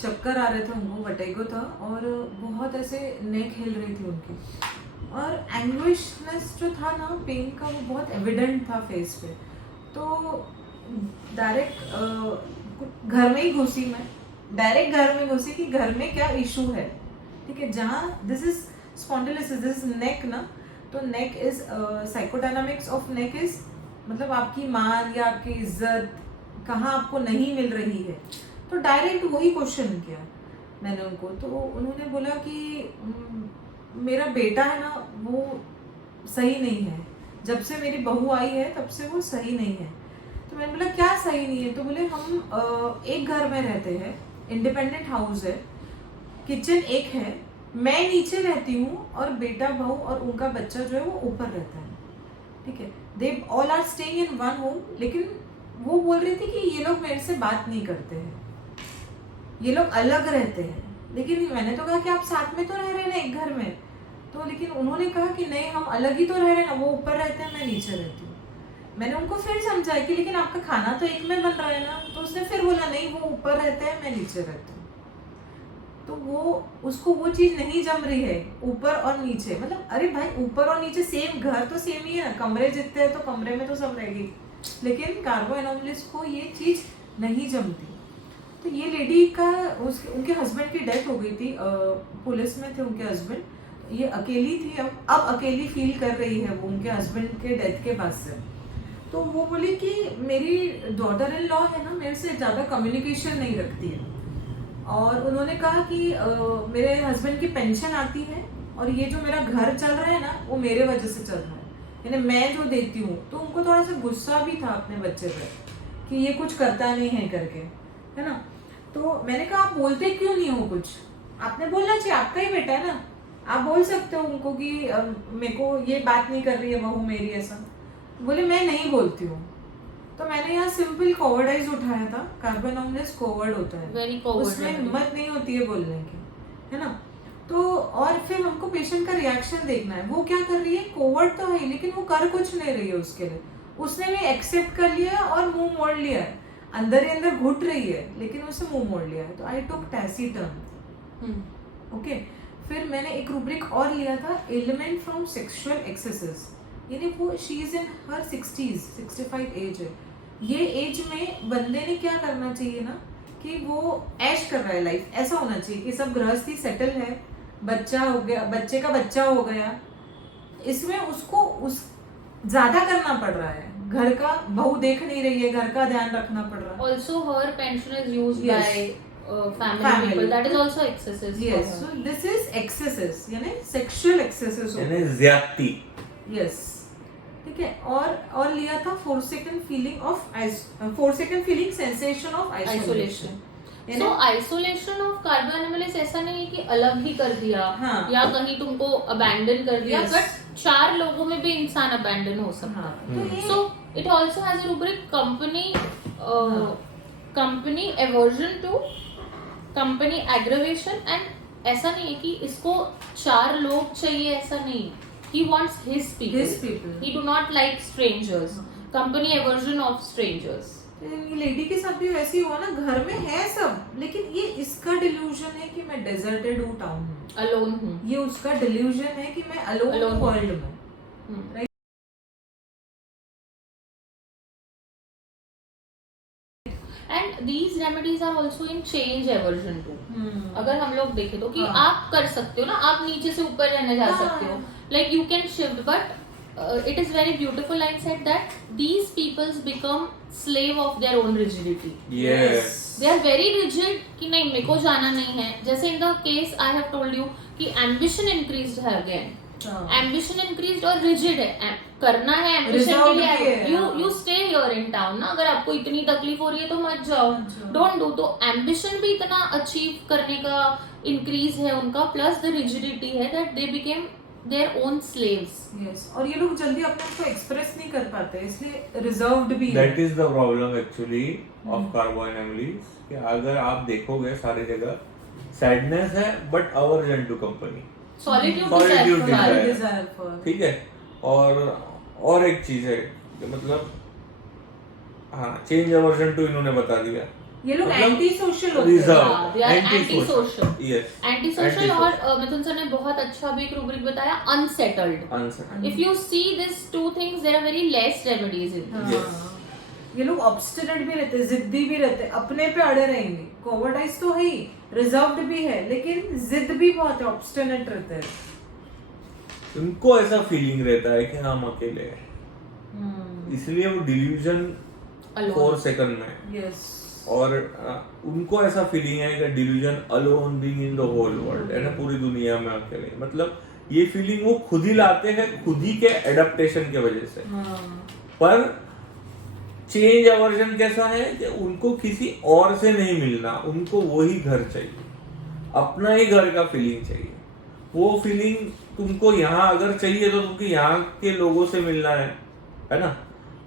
चक्कर आ रहे थे उनको, वर्टिगो था और बहुत ऐसे नेक हिल रही थी उनकी, और एंग्विशनेस जो था ना पेन का वो बहुत एविडेंट था फेस पे। तो डायरेक्ट घर में ही घुसी मैं, डायरेक्ट घर में घुसी कि घर में क्या इशू है। ठीक है, जहाँ this is spondylosis, this is neck ना, तो neck is psychodynamics of neck is मतलब आपकी मान या आपकी इज्जत कहाँ आपको नहीं मिल रही है। तो डायरेक्ट वही क्वेश्चन किया मैंने उनको। तो उन्होंने बोला कि मेरा बेटा है ना वो सही नहीं है, जब से मेरी बहू आई है तब से वो सही नहीं है। तो मैंने बोला क्या सही नहीं है? तो बोले हम एक घर में रहते हैं, इंडिपेंडेंट हाउस है, किचन एक है, मैं नीचे रहती हूँ और बेटा बहू और उनका बच्चा जो है वो ऊपर रहता है। ठीक है, they all are staying in one home, लेकिन वो बोल रही थी कि ये लोग मेरे से बात नहीं करते हैं, ये लोग अलग रहते हैं। लेकिन मैंने तो कहा कि आप साथ में तो रह रहे हैं ना एक घर में। तो लेकिन उन्होंने कहा कि नहीं हम अलग ही तो रह रहे हैं ना, वो ऊपर रहते हैं मैं नीचे रहती हूँ। मैंने उनको फिर समझाया कि लेकिन आपका खाना तो एक में बन रहा है ना। तो उसने फिर बोला नहीं वो ऊपर रहते हैं मैं नीचे रहती हूँ। तो वो उसको वो चीज नहीं जम रही है, ऊपर और नीचे। मतलब अरे भाई ऊपर और नीचे सेम, घर तो सेम ही है ना, कमरे जितने हैं तो कमरे में तो सब रहेगी। लेकिन कार्बो एनोमलिस को ये चीज नहीं जमती। तो ये लेडी का उनके हस्बैंड की डेथ हो गई थी, पुलिस में थे उनके हस्बैंड, ये अकेली थी, अब अकेली फील कर रही है वो उनके हस्बैंड के डेथ के बाद से। तो वो बोली कि मेरी डॉटर इन लॉ है ना मेरे से ज़्यादा कम्युनिकेशन नहीं रखती है, और उन्होंने कहा कि मेरे हस्बैंड की पेंशन आती है और ये जो मेरा घर चल रहा है ना वो मेरे वजह से चल रहा है, यानी मैं जो देती हूँ। तो उनको थोड़ा सा गुस्सा भी था अपने बच्चे पर कि ये कुछ करता नहीं है करके, है ना। तो मैंने कहा आप बोलते क्यों नहीं हो कुछ? आपने बोलना चाहिए, आपका ही बेटा है ना, आप बोल सकते हो उनको कि मेरे को ये बात नहीं कर रही है बहू मेरी, ऐसा। बोले मैं नहीं बोलती हूँ। तो मैंने यहाँ सिंपल कोवर्डाइज उठाया था। कार्बो एनोमलिस कोवर्ड होता है, Very coward उसमें है। हिम्मत नहीं होती है बोलने की, है ना। तो और फिर हमको पेशेंट का रिएक्शन देखना है, वो क्या कर रही है। कोवर्ड तो है लेकिन वो कर कुछ नहीं रही है उसके लिए, उसने भी एक्सेप्ट कर लिया और मुंह मोड़ लिया है, अंदर ही अंदर घुट रही है लेकिन उसने मुंह मोड़ लिया है। तो आई टुक टैसीटर्न, ओके। फिर मैंने एक रूब्रिक और लिया था, एलिमेंट फ्रॉम सेक्सुअल एक्सेसेस, यानी वो she is in her 60s, 65 age है। ये एज में बंदे ने क्या करना चाहिए ना कि वो ऐश कर रहा है लाइफ, ऐसा होना चाहिए कि सब गृहस्थी सेटल है, बच्चा हो गया, बच्चे का बच्चा हो गया, इसमें उसको उस ज्यादा करना पड़ रहा है, घर का बहू देख नहीं रही है, घर का ध्यान रखना पड़ रहा है। Also her pension is used Yes. by family people. That is also excesses. for Yes, her. so this is excesses, यानी sexual excesses हो यानी ज्यादती। यस, ठीक है। और लिया था forsaken feeling sensation of isolation। So isolation of carbo animals ऐसा नहीं है कि अलग ही कर दिया हाँ। या कहीं तुमको abandon कर दिया, Yes. but 4 लोगों में भी इंसान abandon हो सकता हाँ, है। तो ये So it also has a rubric company aversion to company aggravation, and ऐसा नहीं है कि इसको 4 लोग चाहिए, ऐसा नहीं। He wants his people. His people. He do not like strangers. Company aversion of strangers. ये लेडी के साथ भी वैसे ही हुआ ना, घर में है सब, लेकिन ये इसका डिल्यूजन है कि मैं डेजर्टेड हूँ, टाउन हूँ, Alone हूँ। ये उसका डिल्यूजन है कि मैं अलोन Alone हूँ। वर्ल्ड में। Right? And these remedies are also in change aversion too. अगर हम लोग देखें तो कि हाँ। आप कर सकते हो ना, आप नीचे से ऊपर रहने जा हाँ। सकते हो, like you can shift, but it is very beautiful line said that these peoples become slave of their own rigidity. Yes. They are very rigid कि नहीं मेरे को जाना नहीं है, जैसे in the case I have told you कि ambition increased है again. Ambition increased और rigid है, करना है ambition के लिए, Resolved भी है, you stay here in town ना, अगर आपको इतनी तकलीफ हो रही है तो मत जाओ, don't do। तो ambition भी इतना achieve करने का increase है उनका, plus the rigidity है that they became their own slaves। Yes, और ये लोग जल्दी अपने आप को एक्सप्रेस नहीं कर पाते, इसलिए रिजर्व्ड भी है। That is the problem actually of carbo animals कि अगर आप देखोगे सारी जगह सैडनेस है but aversion to company। Solitude Solitude desire। Desire for। ठीक है। और एक चीज है कि मतलब हाँ चेंज aversion to इन्होंने बता दिया। ये लोग मतलब एंटी सोशल होते reserve, हैं। they are anti-social। Yes, anti-social. और मिथुन सर ने बहुत अच्छा भी एक रूब्रिक बताया, unsettled. unsettled। If you see these two things, there are very less remedies in this। हाँ। ये लोग ऑब्स्टिनेट भी रहते, जिद्दी भी रहते, अपने पे अड़े रहेंगे। कोवर्डाइज तो है ही, रिजर्व्ड भी है, लेकिन जिद भी बहुत है, ऑब्स्टिनेट रहते हैं। उनको ऐसा फीलिंग रहता है कि हम अकेले हैं, इसलिए वो डिल्यूजन Alone। 4 सेकंड में। यस। और उनको ऐसा फीलिंग है कि delusion alone being in the whole world है ना, पूरी दुनिया में अकेले। मतलब ये फीलिंग वो खुद ही लाते हैं, खुद ही के एडेप्टेशन के वजह से। पर चेंज अवर्जन कैसा है कि उनको किसी और से नहीं मिलना, उनको वही घर चाहिए, अपना ही घर का फीलिंग चाहिए। वो फीलिंग तुमको यहाँ अगर चाहिए तो तुमको यहाँ के लोगों से मिलना है ना,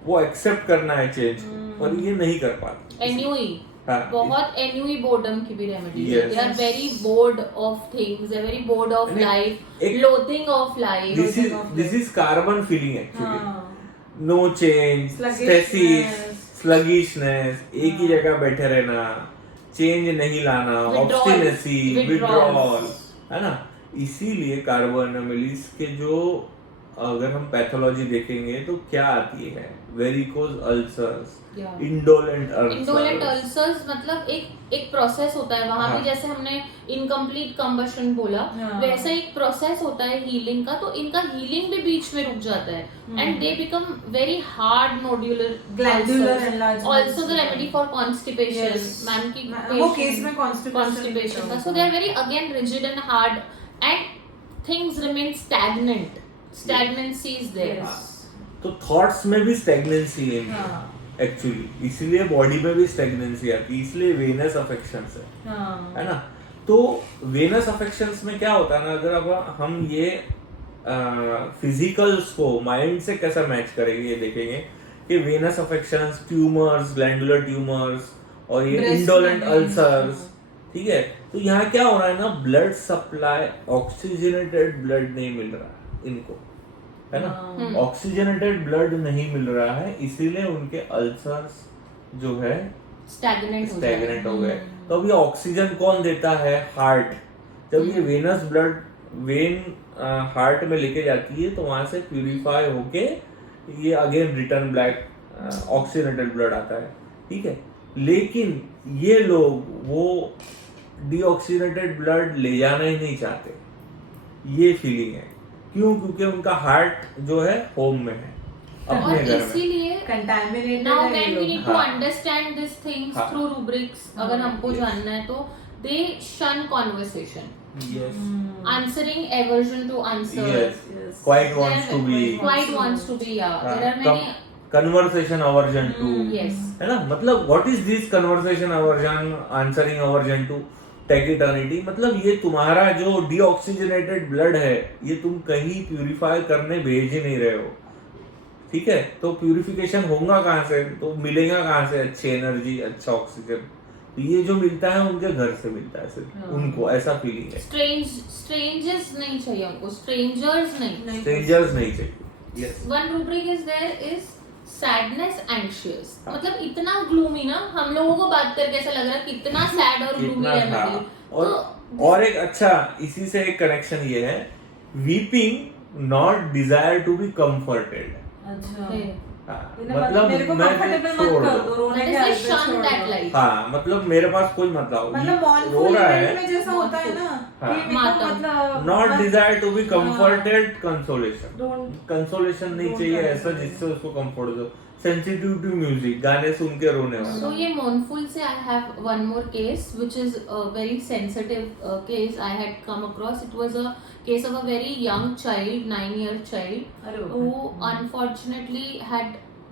वो एक्सेप्ट करना है चेंज, पर ये नहीं कर पाते। एन्यूई, हाँ, बहुत एन्यूई बोर्डम की भी रेमेडीज Yes. है। They are very bored of things, they are very bored of And life, एक- loathing of life. This is carbon feeling actually. No change, sluggishness, एक ही जगह बैठे रहना, चेंज नहीं लाना, ऑब्स्टिनेसी, विड्रॉल, है ना। इसीलिए कार्बन एनोमलीज के जो अगर हम पैथोलॉजी देखेंगे तो क्या आती है, varicose ulcers, indolent indolent ulcers, मतलब एक प्रोसेस होता है वहां हाँ। भी, जैसे हमने इनकम्प्लीट कंबशन बोला, हाँ। वैसा एक प्रोसेस होता है हीलिंग का, तो इनका हीलिंग भी बीच में रुक जाता है and they become very hard nodular Glandular enlargement। Also the remedy for constipation. Yes। Ma'am की वो केस में कॉन्स्टिपेशन था, so they are very again rigid and hard and things remain stagnant, stagnancy is there. तो thoughts में भी stagnancy है actually, इसलिए body में भी स्टैग्नेंसी आती है, इसलिए वेनस अफेक्शंस है ना। तो वेनस अफेक्शंस में क्या होता है ना, अगर अब हम ये फिजिकल्स को माइंड से कैसा मैच करेंगे ये देखेंगे कि venous affections, tumours, glandular tumours और ये इंडोलेंट अल्सर्स, ठीक है। तो यहाँ क्या हो रहा है ना, ब्लड सप्लाई, ऑक्सीजनेटेड ब्लड नहीं मिल रहा है इनको, है ना। ऑक्सीजनेटेड ब्लड नहीं मिल रहा है, इसीलिए उनके अल्सर्स जो है स्टैग्नेंट हो गए। तो अब ये ऑक्सीजन कौन देता है, हार्ट। जब ये वेनस ब्लड वेन हार्ट में लेके जाती है तो वहां से प्यूरिफाई होके ये again return black oxygenated blood आता है, ठीक है। लेकिन ये लोग वो डीऑक्सीनेटेड ब्लड ले जाना ही नहीं चाहते, ये फीलिंग है। क्यों? क्योंकि उनका हार्ट जो है होम में है, और अपने घर में। इसीलिए कंटामिनेटेड नाउ है व्हेन ये वी लोग। नीड टू हाँ। अंडरस्टैंड दिस थिंग्स हाँ। थ्रू रूब्रिक्स, अगर हमको Yes. जानना है तो दे शन conversation, Yes. answering aversion to answer, Yes. Yes. Quite wants to be. quite wants to be, yeah, there are many, Conversation aversion to. yes, है ना, मतलब what is this conversation aversion, answering aversion to taciturnity, मतलब ये तुम्हारा जो deoxygenated blood है ये तुम कहीं प्यूरिफाई करने भेज ही नहीं रहे हो, ठीक है? तो प्यूरिफिकेशन होगा कहाँ से, तो मिलेगा कहाँ से अच्छी एनर्जी, अच्छा ऑक्सीजन? तो ये जो मिलता है उनके घर से मिलता है सिर्फ, हाँ। उनको ऐसा फीलिंग है। strangers नहीं चाहिए उनको, strangers नहीं। स्ट्रेंजर्स नहीं चाहिए। Yes, One rubric is there is sadness anxious, हाँ। मतलब इतना ग्लूमी ना, हम लोगों को बात करके ऐसा लग रहा है कितना सैड और ग्लूमी कितना है था। मेरी। और एक अच्छा इसी से एक कनेक्शन ये है, weeping not desire to be comforted. अच्छा मतलब मेरे को मैं कंफर्टेबल मत छोड़ कर दो। दो, रोने That के is the आदत shun छोड़ that दो। life. हाँ, मतलब मेरे पास कोई मत लाओ, मतलब रो मॉर्निंग रहा इवेंट है, में जैसा होता है ना हाँ। कि मेरे को मातम। मतलब not desire to be comforted, हाँ। कंसोलेशन। Don't- कंसोलेशन नहीं don't चाहिए console. ऐसा जिससे उसको कंफर्ट दो। सेंसिटिव टू म्यूजिक, गाने सुन के रोने वाला। So ये mournful से I have one more case which is a very sensitive case I had come across. It was a case of a very young child, 9-year child, अरे बाप who रे। unfortunately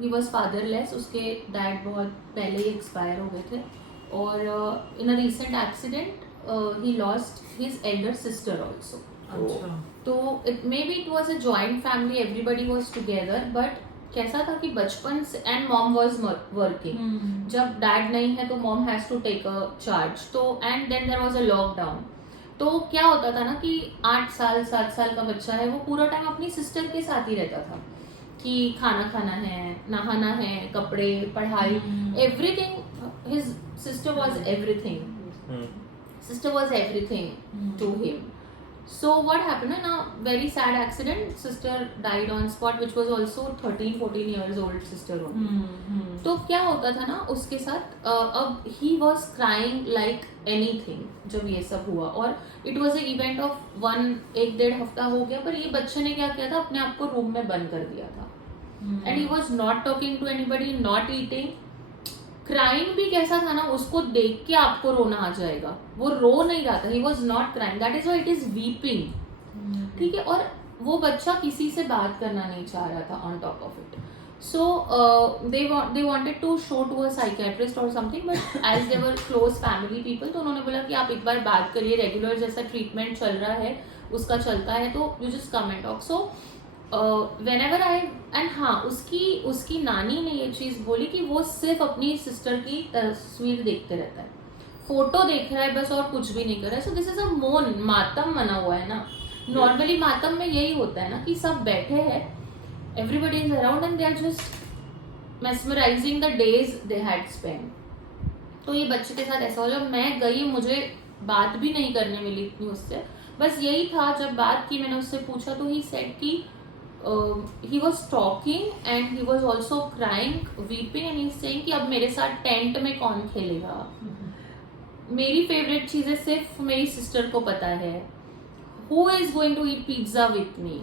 he was fatherless. उसके dad बहुत पहले ही expire हो गए थे, और in a recent accident he lost his elder sister also. अच्छा तो it was a joint family, everybody was together, but कैसा था कि बचपन से, एंड मॉम वाज वर्किंग, जब डैड नहीं है तो mom has to take a charge, तो and then there was a lockdown. तो क्या होता था ना कि 8 साल 7 साल का बच्चा है, वो पूरा टाइम अपनी सिस्टर के साथ ही रहता था, कि खाना खाना है, नहाना है, कपड़े, पढ़ाई, everything. His sister was everything, sister was everything to him. So what happened, in a very sad accident, sister died on spot, which was also 13-14 years old sister only. तो क्या होता था ना उसके साथ, अब he was crying like anything जब ये सब हुआ, और it was a event of 1-1.5 हफ्ता हो गया, पर ये बच्चे ने क्या किया था, अपने आप को रूम में बंद कर दिया था, and he was not talking to anybody, not eating. Crime भी कैसा था ना, उसको देख के आपको रोना आ जाएगा, वो रो नहीं रहा था, he was not crime, that is why it is weeping, ठीक है? और वो बच्चा किसी से बात करना नहीं चाह रहा था on top of it. So they wanted to show to a psychiatrist और something, but as they were close family people, तो उन्होंने बोला कि आप एक बार बात करिए, रेगुलर जैसा ट्रीटमेंट चल रहा है उसका चलता है, तो you just come and talk. So whenever I, and हाँ, उसकी नानी ने ये चीज़ बोली कि वो सिर्फ अपनी सिस्टर की तस्वीर देखते रहता है, फोटो देख रहा है बस, और कुछ भी नहीं कर रहा है। सो दिस इज अ मौन, मातम मना हुआ है ना। नॉर्मली मातम में यही होता है ना कि सब बैठे हैं, everybody is around and they are just mesmerising the days they had spend. तो ये बच्चे के साथ ऐसा हो, जब मैं गई मुझे बात भी नहीं करने मिली इतनी उससे, बस यही था, जब बात की मैंने उससे पूछा तो ही सेड कि he was talking and he was also crying, weeping, and he's saying कि अब मेरे साथ टेंट में कौन खेलेगा, मेरी फेवरेट चीजें सिर्फ मेरी सिस्टर को पता है, who is going to eat pizza with me.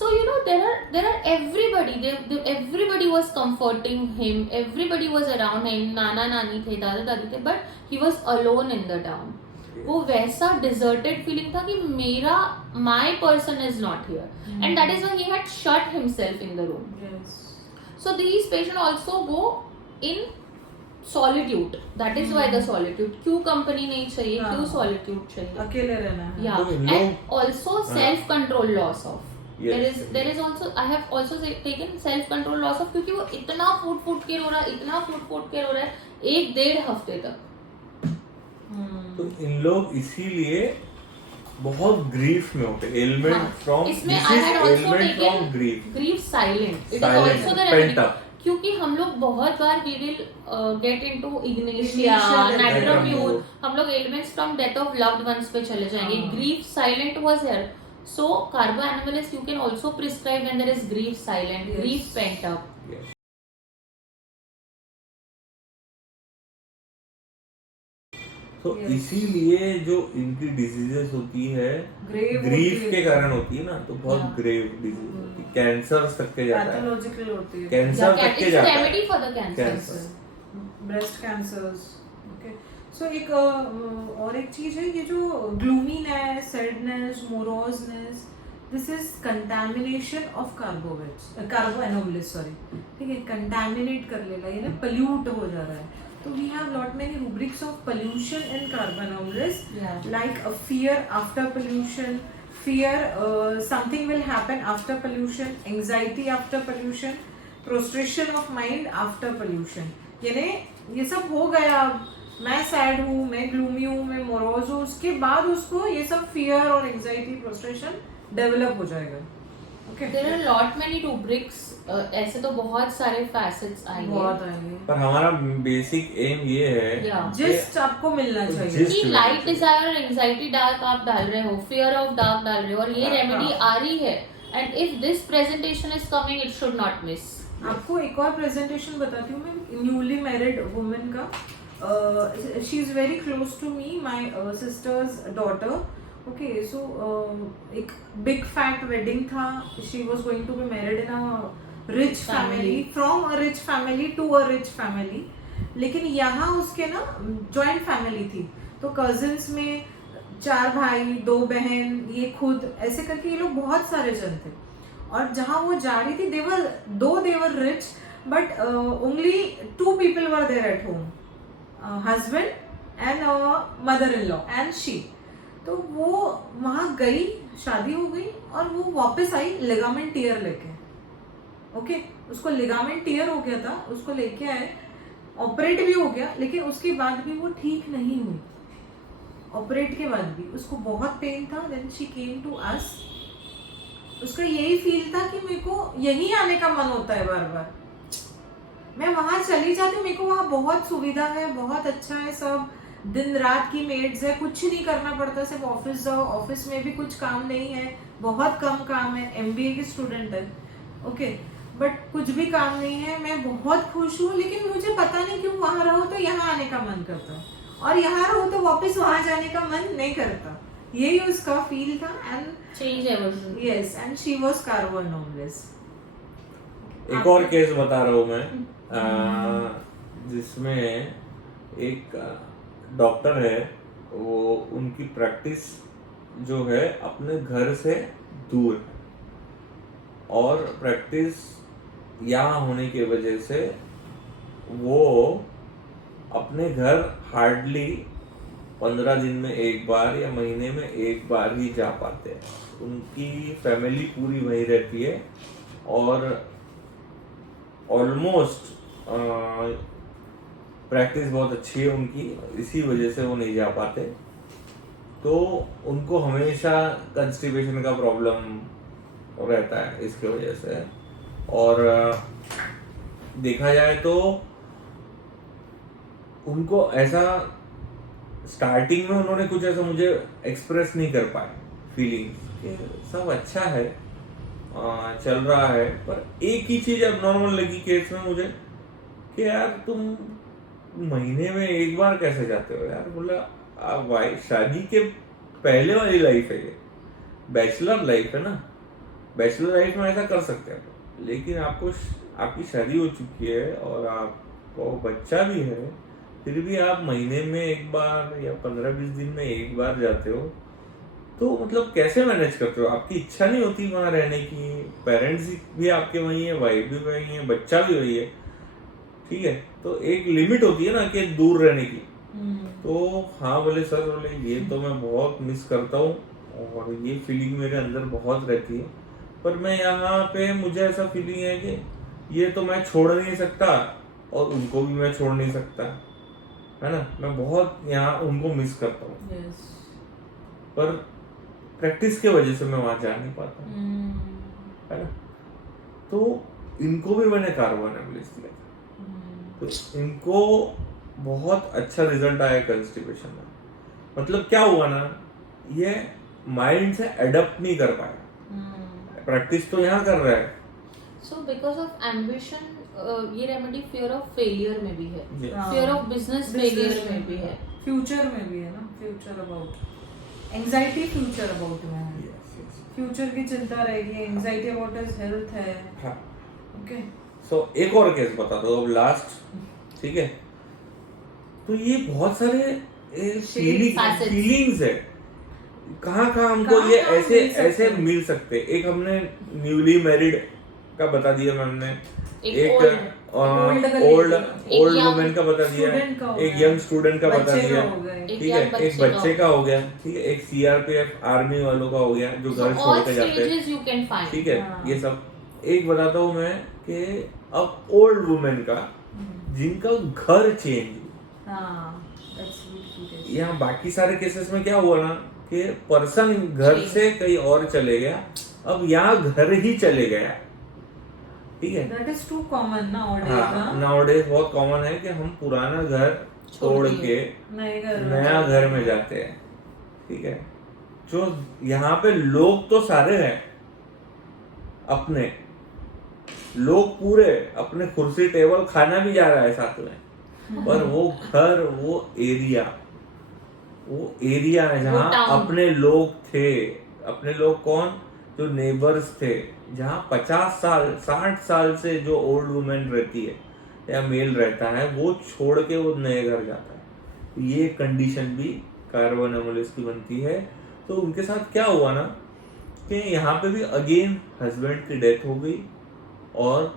So you know there are everybody was comforting him, everybody was around him, नाना नानी थे, दादा दादी थे, but he was alone in the town. वो वैसा डिजर्टेड फीलिंग था कि मेरा my person is not here, and that is why he had shut himself in the room. So these patient also go in solitude, that is why the solitude. क्यों company नहीं चाहिए, क्यों solitude चाहिए, अकेले रहना है. या and also self control loss of. there is also, I have also taken self control loss of, क्योंकि वो इतना फूट के रो रहा है 1-1.5 हफ्ते तक. तो इन लोग इसीलिए बहुत ग्रीफ में होते, एलिमेंट फ्रॉम, इसमें I had also taken grief silent. It is also the remedy. क्योंकि हम लोग बहुत बार we will get into ignitia, natramune, हम लोग elements from death of loved ones पे चले जाएंगे. Grief silent was here. So carbo animalist you can also prescribe when there is grief silent, grief pent up. तो Yes. इसीलिए जो इनकी diseases होती है Grave ग्रीफ होती के है। कारण होती है ना, तो बहुत Yeah. ग्रेव डिजीज होती है, कैंसर तक के जाता है, पैथोलॉजिकल होती है। कैंसर तक के जाता है, remedy for the cancer. Cancer. Breast cancers. Okay, so एक और एक चीज है, ये जो gloominess, sadness, moroseness, this is contamination of carbo animalis, sorry, ठीक है, कंटामिनेट कर लेगा ये ना, पल्यूट हो जा रहा है। तो we have lot many rubrics of pollution in carbo animalis, Yeah. like a fear after pollution, fear something will happen after pollution, anxiety after pollution, prostration of mind after pollution। यानी ये सब हो गया, अब मैं सैड हूँ, मैं gloomy हूँ, मैं मोरोज हूँ, उसके बाद उसको ये सब फियर और एंजाइटी, फ्रस्ट्रेशन डेवलप हो जाएगा। Okay, There are lot many rubrics, ऐसे तो बहुत सारे facets आएंगे बहुत आएंगे। पर हमारा बेसिक एम ये है Yeah. जिस्ट आपको मिलना चाहिए। Gist कि लाइट डिजायर और एंजाइटी डार्क आप डाल रहे हो, फियर ऑफ डार्क डाल रहे हो, और ये हाँ, रेमेडी आ रही है, and if this presentation is coming it should not miss. आपको एक और प्रेजेंटेशन बताती हूँ मैं, न्यूली मैरिड वुमेन का। She is very close to me, my sister's daughter. Okay, so एक बिग फैट वेडिंग था, she was going to be married in a rich family, from a rich family to a rich family. लेकिन यहाँ उसके ना joint family थी, तो cousins में 4 भाई 2 बहन, ये खुद, ऐसे करके ये लोग बहुत सारे जन थे। और जहाँ वो जा रही थी, they were rich, but only 2 people were there at home, husband and mother in law and she. तो वो वहाँ गई, शादी हो गई, और वो वापस आई लिगामेंट टीयर लेके। ओके, उसको लिगामेंट टीयर हो गया था, उसको लेके आए, ऑपरेट भी हो गया, लेकिन उसके बाद भी वो ठीक नहीं हुई। ऑपरेट के बाद भी उसको बहुत पेन था। Then she came to us. उसका यही फील था कि मेरे को यहीं आने का मन होता है बार बार, मैं वहां चली जाती हूँ, मेरे को वहाँ बहुत सुविधा है, बहुत अच्छा है, सब दिन रात की मेड्स है, कुछ नहीं करना पड़ता, सिर्फ ऑफिस जाओ, ऑफिस में भी कुछ काम नहीं है, बहुत कम काम है, MBA की स्टूडेंट है। ओके, बट कुछ भी काम नहीं है, मैं बहुत खुश हूँ। लेकिन मुझे पता नहीं क्यों वहां रहो तो यहाँ आने का मन करता है, और यहाँ रहो तो वापस वहां जाने का मन नहीं करता। यही उसका फील था। And change aversion. Yes, and she was carbo animalis. एक और केस बता रहा हूँ मैं, जिसमें एक डॉक्टर है, वो उनकी प्रैक्टिस जो है अपने घर से दूर है, और प्रैक्टिस यहाँ होने की वजह से वो अपने घर हार्डली 15 दिन में एक बार या महीने में एक बार ही जा पाते हैं। उनकी फैमिली पूरी वहीं रहती है, और ऑलमोस्ट प्रैक्टिस बहुत अच्छी है उनकी, इसी वजह से वो नहीं जा पाते। तो उनको हमेशा कंस्टिपेशन का प्रॉब्लम रहता है इसके वजह से। और देखा जाए तो उनको ऐसा स्टार्टिंग में उन्होंने कुछ ऐसा मुझे एक्सप्रेस नहीं कर पाए फीलिंग्स कि सब अच्छा है, चल रहा है। पर एक ही चीज अब नॉर्मल लगी केस में मुझे कि यार तुम महीने में एक बार कैसे जाते हो यार। बोला आप भाई शादी के पहले वाली लाइफ है ये, बैचलर लाइफ है ना, बैचलर लाइफ में ऐसा कर सकते हैं, लेकिन आपको आपकी शादी हो चुकी है और आपको बच्चा भी है, फिर भी आप महीने में एक बार या 15-20 दिन में एक बार जाते हो, तो मतलब कैसे मैनेज करते हो? आपकी इच्छा नहीं होती वहाँ रहने की, पेरेंट्स भी आपके वहीं है, वाइफ भी वहीं है, बच्चा भी वही है, ठीक है, तो एक लिमिट होती है ना कि दूर रहने की। तो हाँ बोले सर, बोले ये तो मैं बहुत मिस करता हूँ और ये फीलिंग मेरे अंदर बहुत रहती है, पर मैं यहाँ पे मुझे ऐसा फीलिंग है कि ये तो मैं छोड़ नहीं सकता और उनको भी मैं छोड़ नहीं सकता, है ना। मैं बहुत यहाँ उनको मिस करता हूँ, yes. पर प्रैक्टिस के वजह से मैं वहाँ जा नहीं पाता, है ना। तो इनको भी मैंने कार्बो एनालिसिस दिया था, तो इनको बहुत अच्छा रिजल्ट आया कंस्टिपेशन में। मतलब क्या हुआ ना, ये माइंड से एडप्ट नहीं कर पाया, प्रैक्टिस तो यहाँ कर रहा है। सो बिकॉज ऑफ एम्बिशन ये रेमेडी फियर ऑफ फेलियर में भी है, Yes. Fear of business failure में भी है, फ्यूचर में भी है ना, future about anxiety, future about में है, फ्यूचर की चिंता रहेगी, एंजाइटी अबाउट हिज हेल्थ है। हाँ ओके सो एक और केस बता दो अब लास्ट, ठीक है। तो ये बहुत सारे Facets. फीलिंग्स है, कहाँ कहाँ हमको कहाँ ये कहाँ ऐसे मिल सकते ऐसे हैं? मिल सकते। एक हमने न्यूली मैरिड का बता दिया मैम ने, एक old का old lady, old young women का बता दिया, student का हो एक गया, यंग स्टूडेंट का बता बच्चे दिया, का हो गए। एक ठीक है, young एक बच्चे का हो गया, ठीक है, एक सीआरपीएफ आर्मी वालों का हो गया जो So घर छोड़ all के जाते हैं, stages you can find. ठीक है। हाँ। ये सब एक बताता हूँ मैं कि अब ओल्ड वुमेन का जिनका घर चेंज, हाँ, that's beautiful case. यहाँ बाकी सारे केसेस में क्या हुआ ना कि पर्सन घर से कहीं और चले गया, अब यहाँ घर ही चले गया, ठीक है। That is too common nowadays, हाँ हाँ? नाउडेज बहुत कॉमन है कि हम पुराना घर तोड़ के नया घर में जाते हैं, ठीक है। जो यहाँ पे लोग तो सारे हैं अपने, लोग पूरे अपने कुर्सी टेबल खाना भी जा रहा है साथ में, पर वो घर वो एरिया है वो जहाँ town। अपने लोग थे। अपने लोग कौन? जो नेबर्स थे, जहाँ 50 साल 60 साल से जो ओल्ड वुमेन रहती है या मेल रहता है वो छोड़ के वो नए घर जाता है। ये कंडीशन भी कार्बन एमोलिस की बनती है। तो उनके साथ क्या हुआ ना कि यहाँ पे भी अगेन हस्बैंड की डेथ हो गई और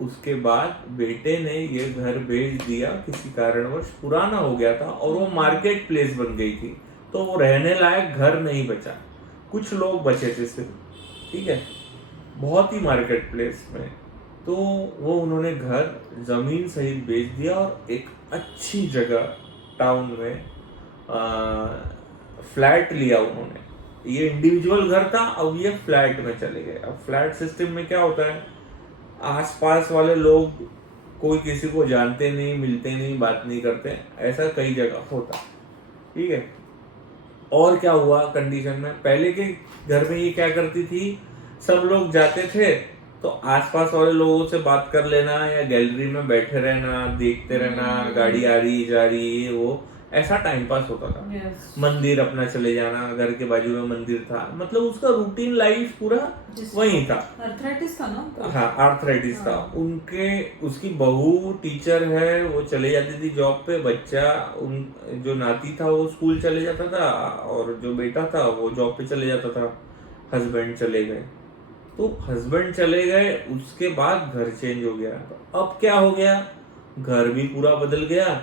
उसके बाद बेटे ने ये घर बेच दिया, किसी कारणवश पुराना हो गया था और वो मार्केट प्लेस बन गई थी, तो वो रहने लायक घर नहीं बचा, कुछ लोग बचे थे सिर्फ, ठीक है, बहुत ही मार्केट प्लेस में। तो वो उन्होंने घर जमीन सहित बेच दिया और एक अच्छी जगह टाउन में फ्लैट लिया उन्होंने। ये इंडिविजुअल घर था, अब ये फ्लैट में चले गए। अब फ्लैट सिस्टम में क्या होता है, आसपास वाले लोग कोई किसी को जानते नहीं, मिलते नहीं, बात नहीं करते, ऐसा कई जगह होता, ठीक है। और क्या हुआ कंडीशन में, पहले के घर में ये क्या करती थी, सब लोग जाते थे तो आसपास वाले लोगों से बात कर लेना या गैलरी में बैठे रहना, देखते रहना, गाड़ी आ रही जा रही है, वो ऐसा टाइम पास होता था। Yes. मंदिर अपना चले जाना, घर के बाजू में मंदिर था, मतलब उसका रूटीन लाइफ पूरा वही था। अर्थराइटिस था ना उनको? हाँ आर्थराइटिस था उनके। उसकी बहू टीचर है, वो चले जाती थी जॉब पे, बच्चा जो नाती था वो स्कूल चले जाता था और जो बेटा था वो जॉब पे चले जाता था। हस्बैंड चले गए, तो हस्बैंड चले गए, उसके बाद घर चेंज हो गया। तो अब क्या हो गया, घर भी पूरा बदल गया,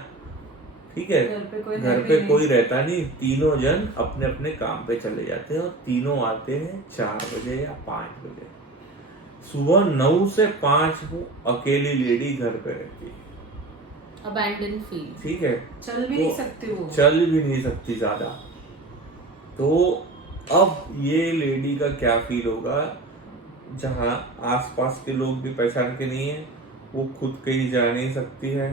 ठीक है। घर पे कोई रहता नहीं, तीनों जन अपने अपने काम पे चले जाते हैं और तीनों आते हैं 4 बजे या 5 बजे। सुबह 9 से 5 वो अकेली लेडी घर पे रहती है, abandoned feel। ठीक है, चल भी नहीं सकती, वो चल भी नहीं सकती ज्यादा। तो अब ये लेडी का क्या फील होगा, जहाँ आसपास के लोग भी पहचान के नहीं है, वो खुद कहीं जा नहीं सकती है,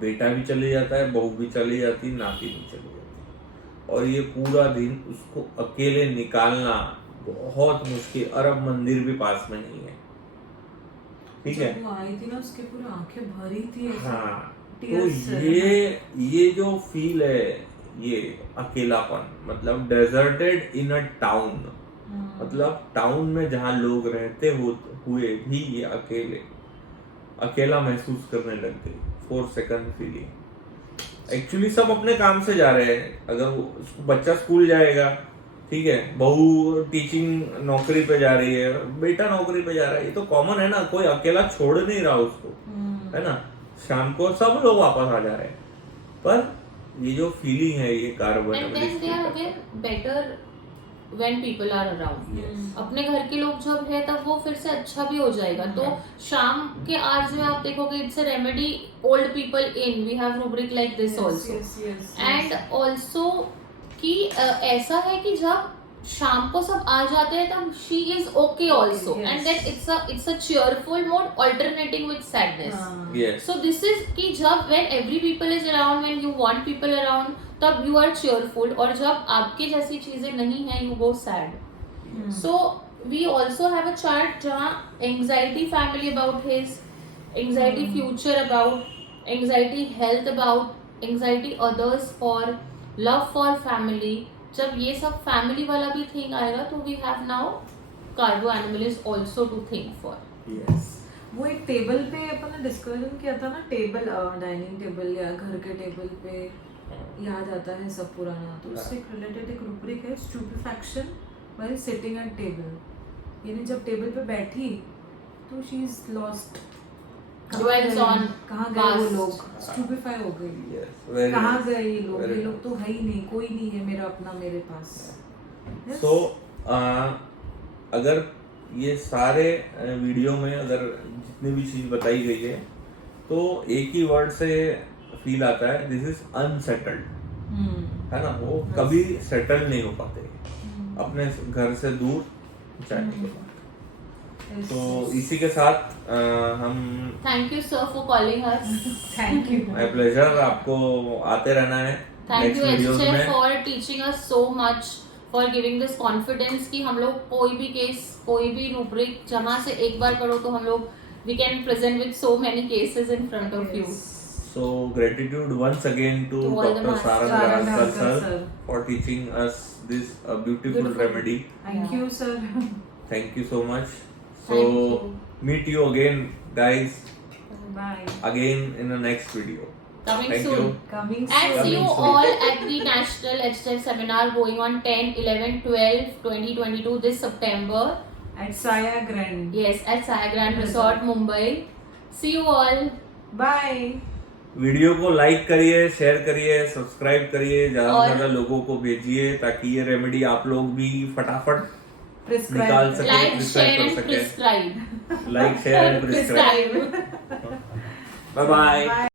बेटा भी चले जाता है, बहू भी चली जाती, नाती भी चली जाती, और ये पूरा दिन उसको अकेले निकालना बहुत मुश्किल। और अब मंदिर भी पास में नहीं है, ठीक है। वो आई थी ना, उसके पूरी आंखें भरी थी ऐसे, हाँ, तो tears से, ये जो फील है, ये अकेलापन, मतलब डेजर्टेड इन अ टाउन, मतलब टाउन में जहाँ लोग रहते हुए भी ये अकेला महसूस करने लग गई। 4 सेकंड फीलिंग। एक्चुअली सब अपने काम से जा रहे हैं, अगर बच्चा स्कूल जाएगा, ठीक है, बहू टीचिंग नौकरी पे जा रही है, बेटा नौकरी पे जा रहा है, ये तो कॉमन है ना, कोई अकेला छोड़ नहीं रहा उसको, है ना। शाम को सब लोग वापस आ जा रहे हैं, पर ये जो फीलिंग है ये carbon and then they are again better when people are around। अपने घर के लोग जब है तब वो फिर से अच्छा भी हो जाएगा। तो शाम के आवर्स में आप देखोगे it's a remedy old people in, we have rubric like this also. And also कि ऐसा है कि जब शाम को सब आ जाते हैं तब she is okay also, and then it's a cheerful mode alternating with sadness। So this is कि जब when every people is around, when you want people around, तब you are cheerful, और जब आपके जैसी चीजें नहीं है you go sad। So we also have a chart जहाँ anxiety family about his, anxiety future about, anxiety health about, anxiety others for love for family, जब ये सब फैमिली वाला भी थिंग आएगा तो we have now carbo animalis also to think for. Yes वो एक टेबल पे अपन ने डिस्कशन किया था ना, टेबल डाइनिंग टेबल या घर के टेबल पे याद आता है सब पुराना, तो उससे रिलेटेड एक रूब्रिक है स्टूपिफैक्शन व्हाइल सिटिंग एट टेबल. यानी जब टेबल पे बैठी तो she is lost, Dwells on कहाँ गए वो past. लोग, स्टूपिफाई हो गई. यस वेरी कहाँ गए ये लोग, very ये लोग तो है ही नहीं, कोई नहीं है मेरा अपना मेरे पास. Yes. सो अगर ये सारे वीडियो में अगर जितनी भी चीज बताई गई है तो एक ही वर्ड से फील आता है, दिस इज अनसेटल्ड. है ना, वो कभी सेटल नहीं हो पाते अपने घर से दूर जाने के बाद. Yes. तो इसी के साथ हम thank you sir for calling us. Thank you. My pleasure, आपको आते रहना है thank next you videos HF में. For teaching us so much, for giving this confidence कि हम लोग कोई भी केस, कोई भी रूब्रिक जहाँ से एक बार पढ़ो तो हम लोग we can present with so many cases in front of you. So gratitude once again to To all the Dr. masters. Sarang Rajkar Rajkar sir sir. for teaching us this beautiful Beautiful. remedy. Thank you sir. Thank you so much. So Thank you. meet you again, guys, bye. again in the next video. Coming Thank soon. you. Coming And soon. see you Coming soon. all at the National HTF seminar going on 10, 11, 12, 2022 this September. At Saya Grand. Yes, at Saya Grand Resort, Mumbai. See you all. Bye. Video को like करिए, share करिए, subscribe करिए, ज्यादा से और- ज्यादा लोगों को भेजिए ताकि ये रेमेडी आप लोग भी फटाफट Prescribe. निकाल सके, Like, prescribe share कर and सके. prescribe. Like share and prescribe. Prescribe. Bye bye. Bye.